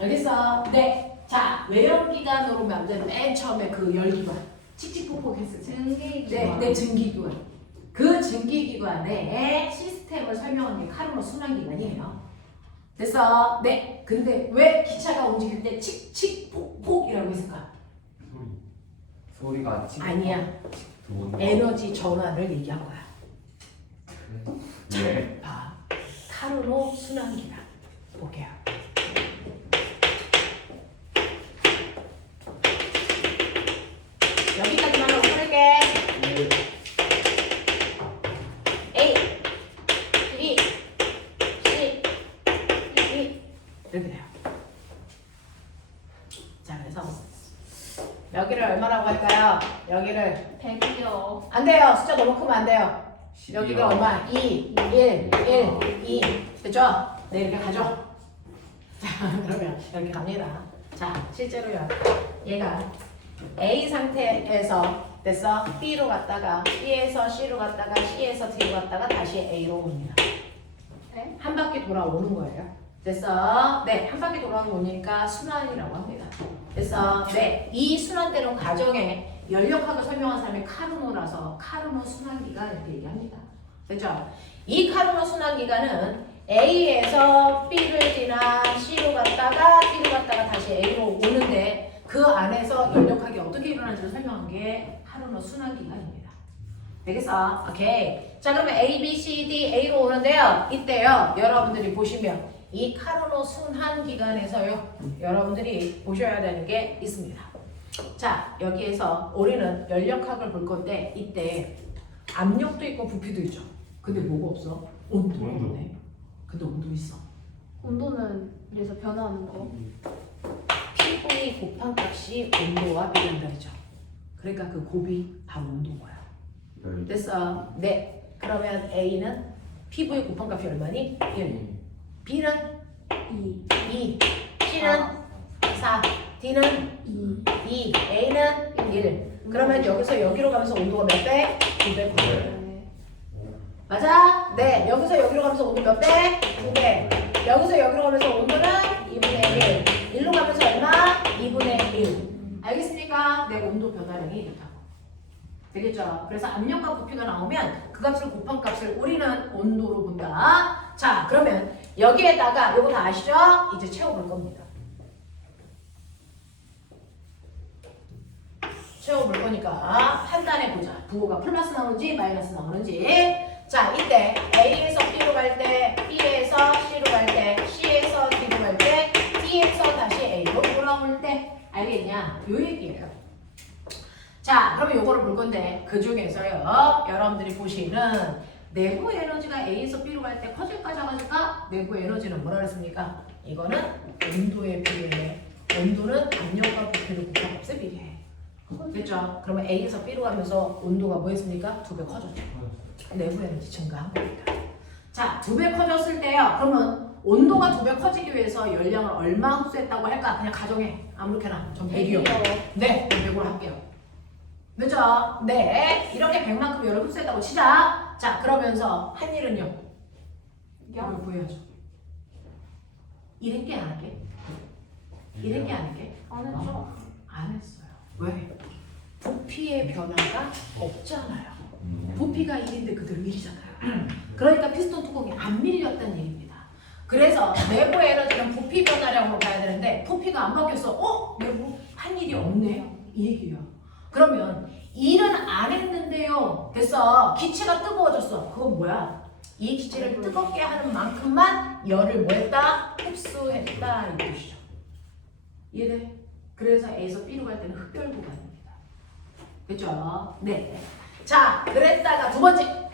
알겠어? 네. 자, 외연기관으로 만든 맨 처음에 그 열기관. 칙칙폭폭 했을 때. 증기기관. 네, 증기기관. 그 증기기관의 시스템을 설명하는 게 카르노 순환기관이에요. 됐어? 네. 근데 왜 기차가 움직일 때 칙칙폭폭이라고 했을까? 소리가 아니야. 에너지 전환을 얘기한 거야. 네. 봐. 카르노 순환기관. 볼게요. 여기까지만 하고 끊을게. A, B, C, D 이렇게 돼요. 자, 그래서 여기를 얼마라고 할까요? 여기를 100이요. 안 돼요. 숫자 너무 크면 안 돼요. 여기가 얼마? 2, 1, 1, 2 됐죠? 네, 이렇게 가죠. 자, 그러면 이렇게 갑니다. 자, 실제로요. 얘가 A 상태에서 됐어? B로 갔다가 B에서 C로 갔다가 C에서 D로 갔다가 다시 A로 옵니다. 네? 한 바퀴 돌아오는 거예요. 됐어? 네, 한 바퀴 돌아오는 거니까 순환이라고 합니다. 됐어? 네, 이 순환되는 과정에 연력학을 설명한 사람이 카르노라서 카르노 순환기간 이렇게 얘기합니다. 됐죠? 이 카르노 순환기간은 A에서 B를 지나 C로 갔다가 D로 갔다가 다시 A로 오는데 그 안에서 연력학이 어떻게 일어나는지를 설명한 게 카르노 순환기간입니다. 되겠어? 오케이. 자, 그러면 A, B, C, D, A로 오는데요. 이때요. 여러분들이 보시면 이 카르노 순환기간에서요. 여러분들이 보셔야 되는 게 있습니다. 자, 여기에서 우리는 연력학을 볼 건데 이때 압력도 있고 부피도 있죠. 근데 뭐가 없어? 온도가 없네. 근데 온도 있어. 온도는 그래서 변화하는 거. PV 곱한 값이 온도와 비례한다 그죠? 그러니까 그 곱이 바로 온도인 거야. 됐어? 네. 그러면 A는 PV 곱한 값이 얼마니? 1. B는 2. C는 4. D는 2. A는 1. 그러면 여기서 여기로 가면서 온도가 몇 배? 2배. 네. 맞아? 네. 여기서 여기로 가면서 온도 몇 배? 2배. 여기서 여기로 가면서 온도는 2분의 1. 1로 가면서 얼마? 2분의 1. 알겠습니까? 네. 온도 변화량이 이렇다고. 되겠죠? 그래서 압력과 부피가 나오면 그 값을 곱한 값을 우리는 온도로 본다. 자, 그러면 여기에다가 요거 다 아시죠? 이제 채워볼 겁니다. 채워볼 거니까 판단해보자. 부호가 플러스 나오는지 마이너스 나오는지. 자, 이때 A에서 B로 갈 때, B에서 C로 갈 때, C에서 D로 갈 때, D에서 다시 A로 돌아올 때. 알겠냐? 요 얘기예요. 자, 그러면 요거를 볼 건데 그 중에서요. 여러분들이 보시는 내부 에너지가 A에서 B로 갈 때 커질까 작아질까? 내부 에너지는 뭐라 그랬습니까? 이거는 온도에 비례해. 온도는 압력과 부피를 곱한 값에 비례해. 됐죠? 그러면 A에서 B로 가면서 온도가 뭐 했습니까? 2배 커졌죠. 내부 에너지 증가한 겁니다. 자, 2배 커졌을 때요. 그러면 온도가 2배 커지기 위해서 열량을 얼마 흡수했다고 할까? 그냥 가정해. 아무렇게나. 전 100이요. 네, 100으로 할게요. 그죠? 네. 이렇게 100만큼 열을 흡수했다고 치자. 자, 그러면서 한 일은요. 이걸 보여줘. 일했게 안 할게? 일했게 안 할게? 안 했죠? 안 했어요. 왜? 부피의 변화가 없잖아요. 부피가 1인데 그대로 1이잖아요. 그러니까 피스톤 뚜껑이 안 밀렸다는 얘기입니다. 그래서 내부 에너지는 부피 변화량으로 봐야 되는데 부피가 안 바뀌었어. 내부 한 일이 없네. 이 얘기예요. 그러면 일은 안 했는데요. 됐어. 기체가 뜨거워졌어. 그건 뭐야? 이 기체를 뜨겁게 하는 만큼만 열을 뭐 했다? 흡수했다. 이 뜻이죠. 이해돼? 그래서 A에서 B로 갈 때는 흡열 구간입니다. 그죠? 네. 자, 그랬다가 두 번째.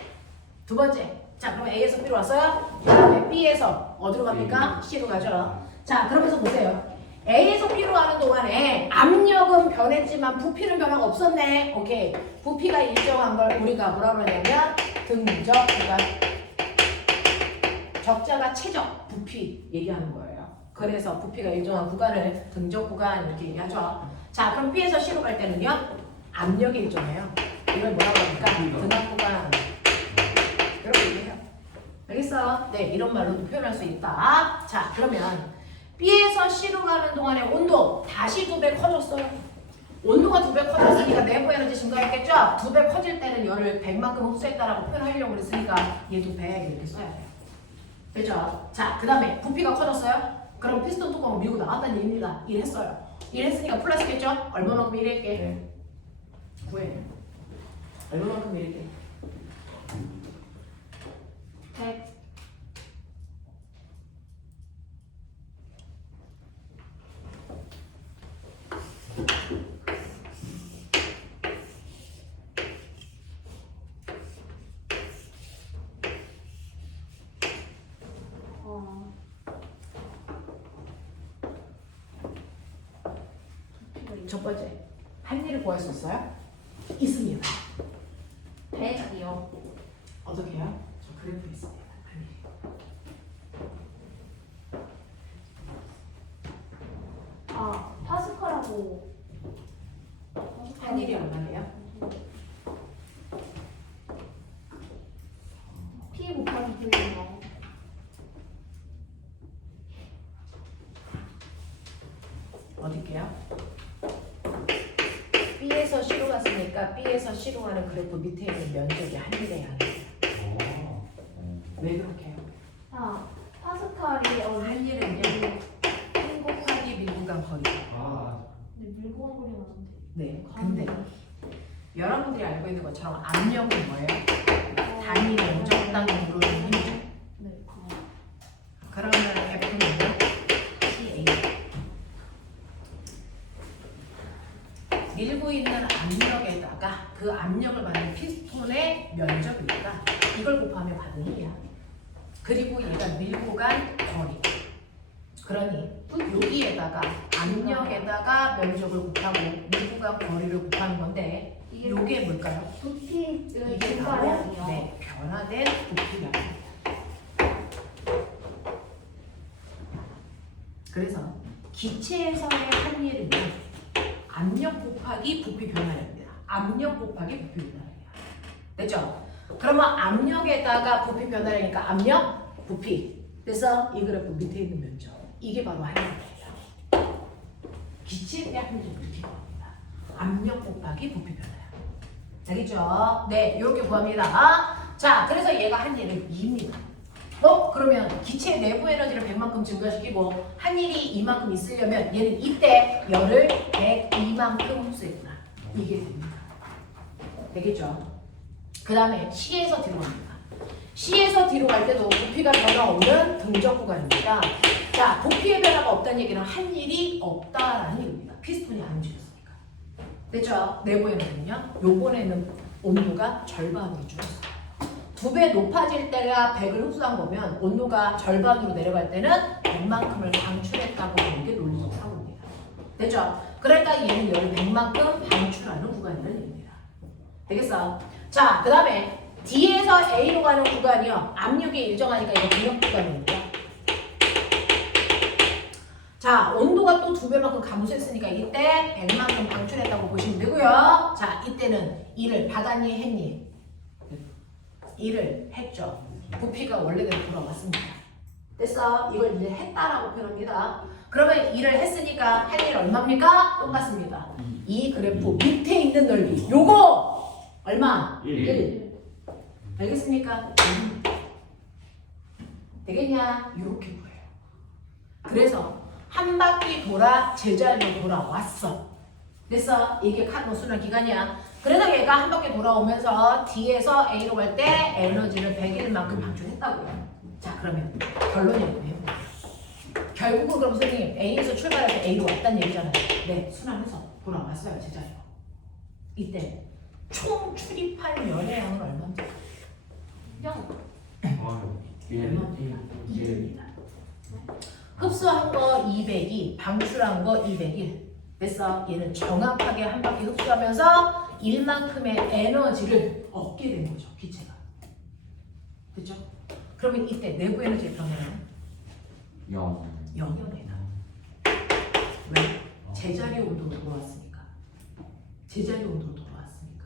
자, 그러면 A에서 B로 왔어요? 그 다음에 B에서 어디로 갑니까? C로 가죠. 자, 그러면서 보세요. A에서 B로 가는 동안에 압력은 변했지만 부피는 변화가 없었네. 오케이. 부피가 일정한 걸 우리가 뭐라 그러냐면 등적 구간. 적자가 최적 부피 얘기하는 거예요. 그래서 부피가 일정한 구간을 등적 구간 이렇게 얘기하죠. 자, 그럼 B에서 C로 갈 때는요. 압력이 일정해요. 이걸 뭐라고 합니까? 등압 구간. 이렇게 얘기해요. 알겠어? 네, 이런 말로도 표현할 수 있다. 자, 그러면 B에서 C로 가는 동안에 온도 다시 2배 커졌어요. 온도가 2배 커졌으니까 내부 에너지 증가했겠죠? 2배 커질 때는 열을 100만큼 흡수했다라고 표현하려고 그랬으니까 얘도 100 이렇게 써야 돼요. 그렇죠? 자, 그 다음에 부피가 커졌어요? 그럼 피스톤 뚜껑을 밀고 나갔다는 얘기입니다. 일했어요. 일했으니까 플러스겠죠? 얼마만큼 일할게? 9에 얼마만큼 일할게? 100. 첫 번째, 한 일을 구할 수 있어요? 있습니다. 100이요. 어떻게 해요? 저 그래프 있습니다. 한 일이. 파스칼하고 한 일이 얼마예요? 실용하는 그래프 밑에 있는 면적이 한일의 양이에요. 왜 그렇게 해요? 아, 파스칼이 한일은요. 1 곱하기 밀구간 거리죠. 근데 밀고 한 거리 나는데. 네. 근데 여러분들이 알고 있는 것처럼 압력은 뭐예요? 단위는 적당히 누르는 힘이죠. 네. 그러면 F는요? CA. 밀고 있는 압력에다가 그 압력을 받는 피스톤의 면적이니까 이걸 곱하면 받는 힘이야. 그리고 얘가 밀고 간 거리. 그러니 여기에다가 압력에다가 면적을 곱하고 밀고 간 거리를 곱하는 건데 이게 뭘까요? 부피 이게 바로 증가량이요. 네, 변화된 부피량입니다. 그래서 기체에서의 한일은요, 압력 곱하기 부피 변화량입니다. 압력 곱하기 부피 변화량이야. 됐죠? 그러면 압력에다가 부피 변화량이니까 압력, 부피. 그래서 이 그래프 밑에 있는 면적. 이게 바로 한일이에요. 기체의 한일은 이렇게 구합니다. 압력 곱하기 부피 변화량. 알겠죠? 네, 이렇게 구합니다. 자, 그래서 얘가 한일은 2입니다. 그러면 기체 내부 에너지를 100만큼 증가시키고 한일이 이만큼 있으려면 얘는 이때 열을 102만큼 흡수했구나. 이게 됩니다. 되겠죠? 그 다음에 C에서 뒤로 갑니다. C에서 뒤로 갈 때도 부피가 변화 없는 등적 구간입니다. 자, 부피의 변화가 없다는 얘기는 한일이 없다라는 얘기입니다. 피스톤이 안 움직였으니까. 됐죠? 내부 에너지는요. 요번에는 온도가 절반으로 줄었어요. 2배 높아질 때가 100을 흡수한 거면 온도가 절반으로 내려갈 때는 100만큼을 방출했다고 보는 게 논리적 사고입니다. 됐죠? 그러니까 얘는 열을 100만큼 방출하는 구간이라는 얘기입니다. 되겠어? 자, 그 다음에 D에서 A로 가는 구간이요. 압력이 일정하니까 이거 분력 구간입니다. 자, 온도가 또 2배만큼 감소했으니까 이때 100만큼 방출했다고 보시면 되고요. 자, 이때는 일을 받았니 했니? 일을 했죠. 부피가 원래대로 돌아왔습니다. 됐어? 이걸 일을 했다라고 표현합니다. 그러면 일을 했으니까 할 일 얼마입니까? 똑같습니다. 이 그래프 밑에 있는 넓이 요거 얼마? 1. 알겠습니까? 되겠냐? 이렇게 보여요. 그래서 한 바퀴 돌아 제자리로 돌아왔어. 됐어? 이게 순환 기간이야. 그래서 얘가 한 바퀴 돌아오면서 D에서 A로 갈 때 에너지를 100일만큼 방출했다고요. 자, 그러면 결론이 뭐예요? 결국은 그럼 선생님 A에서 출발해서 A로 왔다는 얘기잖아요. 네, 순환해서 돌아왔어요, 제자리로. 이때 총 출입한 열의 양은 얼마인지? 0. 얼마입니까? 2입니다. 흡수한 거 200이, 방출한 거 201. 됐어? 얘는 정확하게 한 바퀴 흡수하면서 1만큼의 에너지를 얻게 된 거죠, 기체가. 됐죠? 그러면 이때 내부 에너지의 변화는 0입니다. 왜? 제자리 온도로 돌아왔으니까. 제자리 온도로 돌아왔으니까.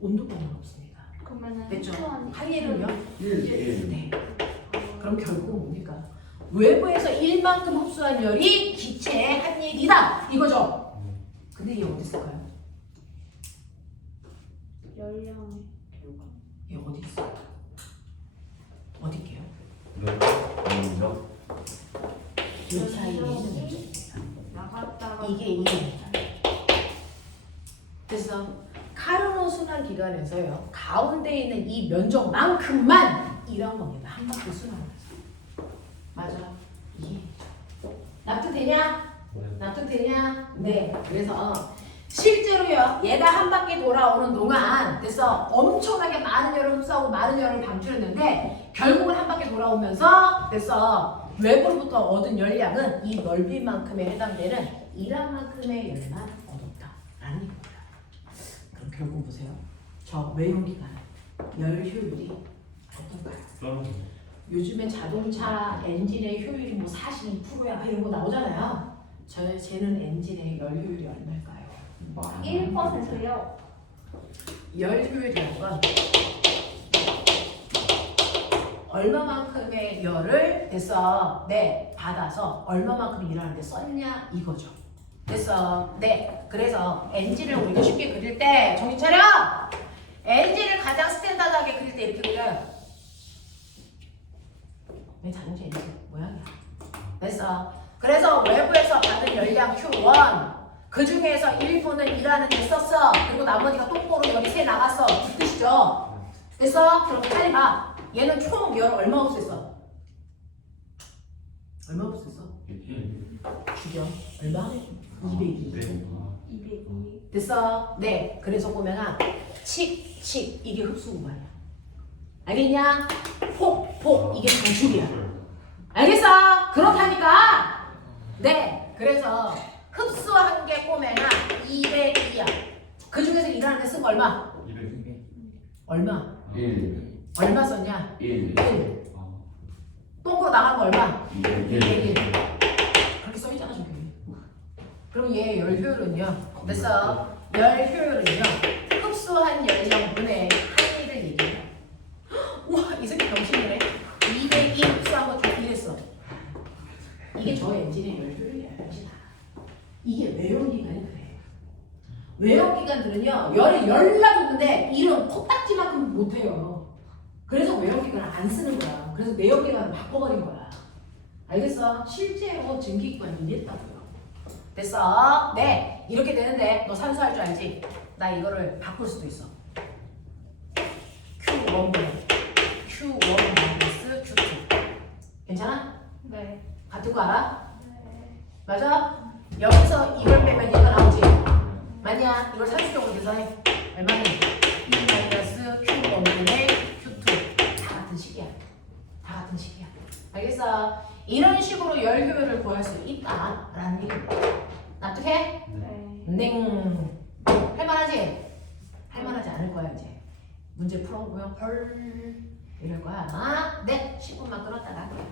온도 변화는 없습니다. 그러면은 됐죠? 흡수한 한일은요? 1. 네. 그럼 결국은 뭡니까? 외부에서 1만큼 흡수한 열이 기체의 한일이다. 이거죠? 근데 얘 어디 있을까요? 열량의 결과. 얘 어디 있어요? 어디 있게요? 면적? 이 사이에 있는 면적입니다. 나갔다가 이게 2입니다. 그래서 카르노 순환 기간에서요. 가운데 있는 이 면적만큼만 일한 겁니다. 한 바퀴 순환하면서. 맞아. 이해죠. 납득되냐? 납득되냐? 네. 그래서 실제로요. 얘가 한 바퀴 돌아오는 동안 그래서 엄청나게 많은 열을 흡수하고 많은 열을 방출했는데 결국은 한 바퀴 돌아오면서 그래서 외부로부터 얻은 열량은 이 넓이만큼에 해당되는 일한 만큼의 열만 얻었다라는 얘기입니다. 그럼 결국 보세요. 저 외용기간 열 효율이 어떤가요? 요즘엔 자동차 엔진의 효율이 뭐 42%야 이런 거 나오잖아요. 쟤는 엔진의 열 효율이 얼마일까요? 1%요. 열 효율이라는 건 얼마만큼의 열을 됐어 받아서 얼마만큼 일하는데 썼냐 이거죠. 됐어. 네. 그래서 엔진을 우리가 쉽게 그릴 때 정신 차려. NG를 가장 스탠다드하게 그릴 때 이렇게 그려요. 내 자동차 NG 모양이야. 됐어. 그래서 외부에서 받은 열량 Q1 그 중에서 일부는 일하는 데 썼어. 그리고 나머지가 똑바로 여기 새 나갔어. 그 뜻이죠. 됐어? 그럼 빨리 봐. 얘는 총 열 얼마 흡수했어? 얼마 흡수했어? 주죠. 얼마? 202. 202. 됐어? 네. 그래서 보면은 칙 이게 흡수 구간이야. 알겠냐? 폭 이게 방출이야. 알겠어? 그렇다니까. 네. 그래서 흡수한 게 꼬매나 202야. 그 중에서 일하는 데 쓴 거 얼마? 200. 얼마? 1 얼마 썼냐? 1 1. 똥으로 나간 거 얼마? 201 그렇게 써있잖아 저기. 그럼 얘 열 효율은요? 됐어? 열 효율은요? 흡수한 열량분의 한일을 얘기해요. 우와 이 새끼 병신이네. 202 흡수한 거 좀 이랬어. 이게 저 엔진의 열 효율이야 병신아. 이게 외형기관이 그래. 외형기관들은요 열을 열나줬는데 일은 코딱지만큼 못해요. 그래서 외형기관을 안 쓰는 거야. 그래서 내형기관을 바꿔버린 거야. 알겠어? 실제로 증기기관이 이랬다고요. 됐어? 네. 이렇게 되는데 너 산수할 줄 알지? 나 이거를 바꿀 수도 있어. Q1분의 Q1 마이너스 Q2. 괜찮아? 네. 같은 거 알아? 네. 맞아? 여기서 이걸 빼면 얘가 나오지? 맞냐? 이걸 산수적으로 계산해. 얼마니? 마이너스 Q1분의 Q2. 다 같은 식이야. 다 같은 식이야. 알겠어? 이런 식으로 열 효율을 구할 수 있다라는 얘기입니다. 납득해? 네. 냉. 할만하지? 할만하지 않을 거야 이제. 문제 풀어보면 헐 이럴 거야. 아, 네. 10분만 끌었다가 할게요.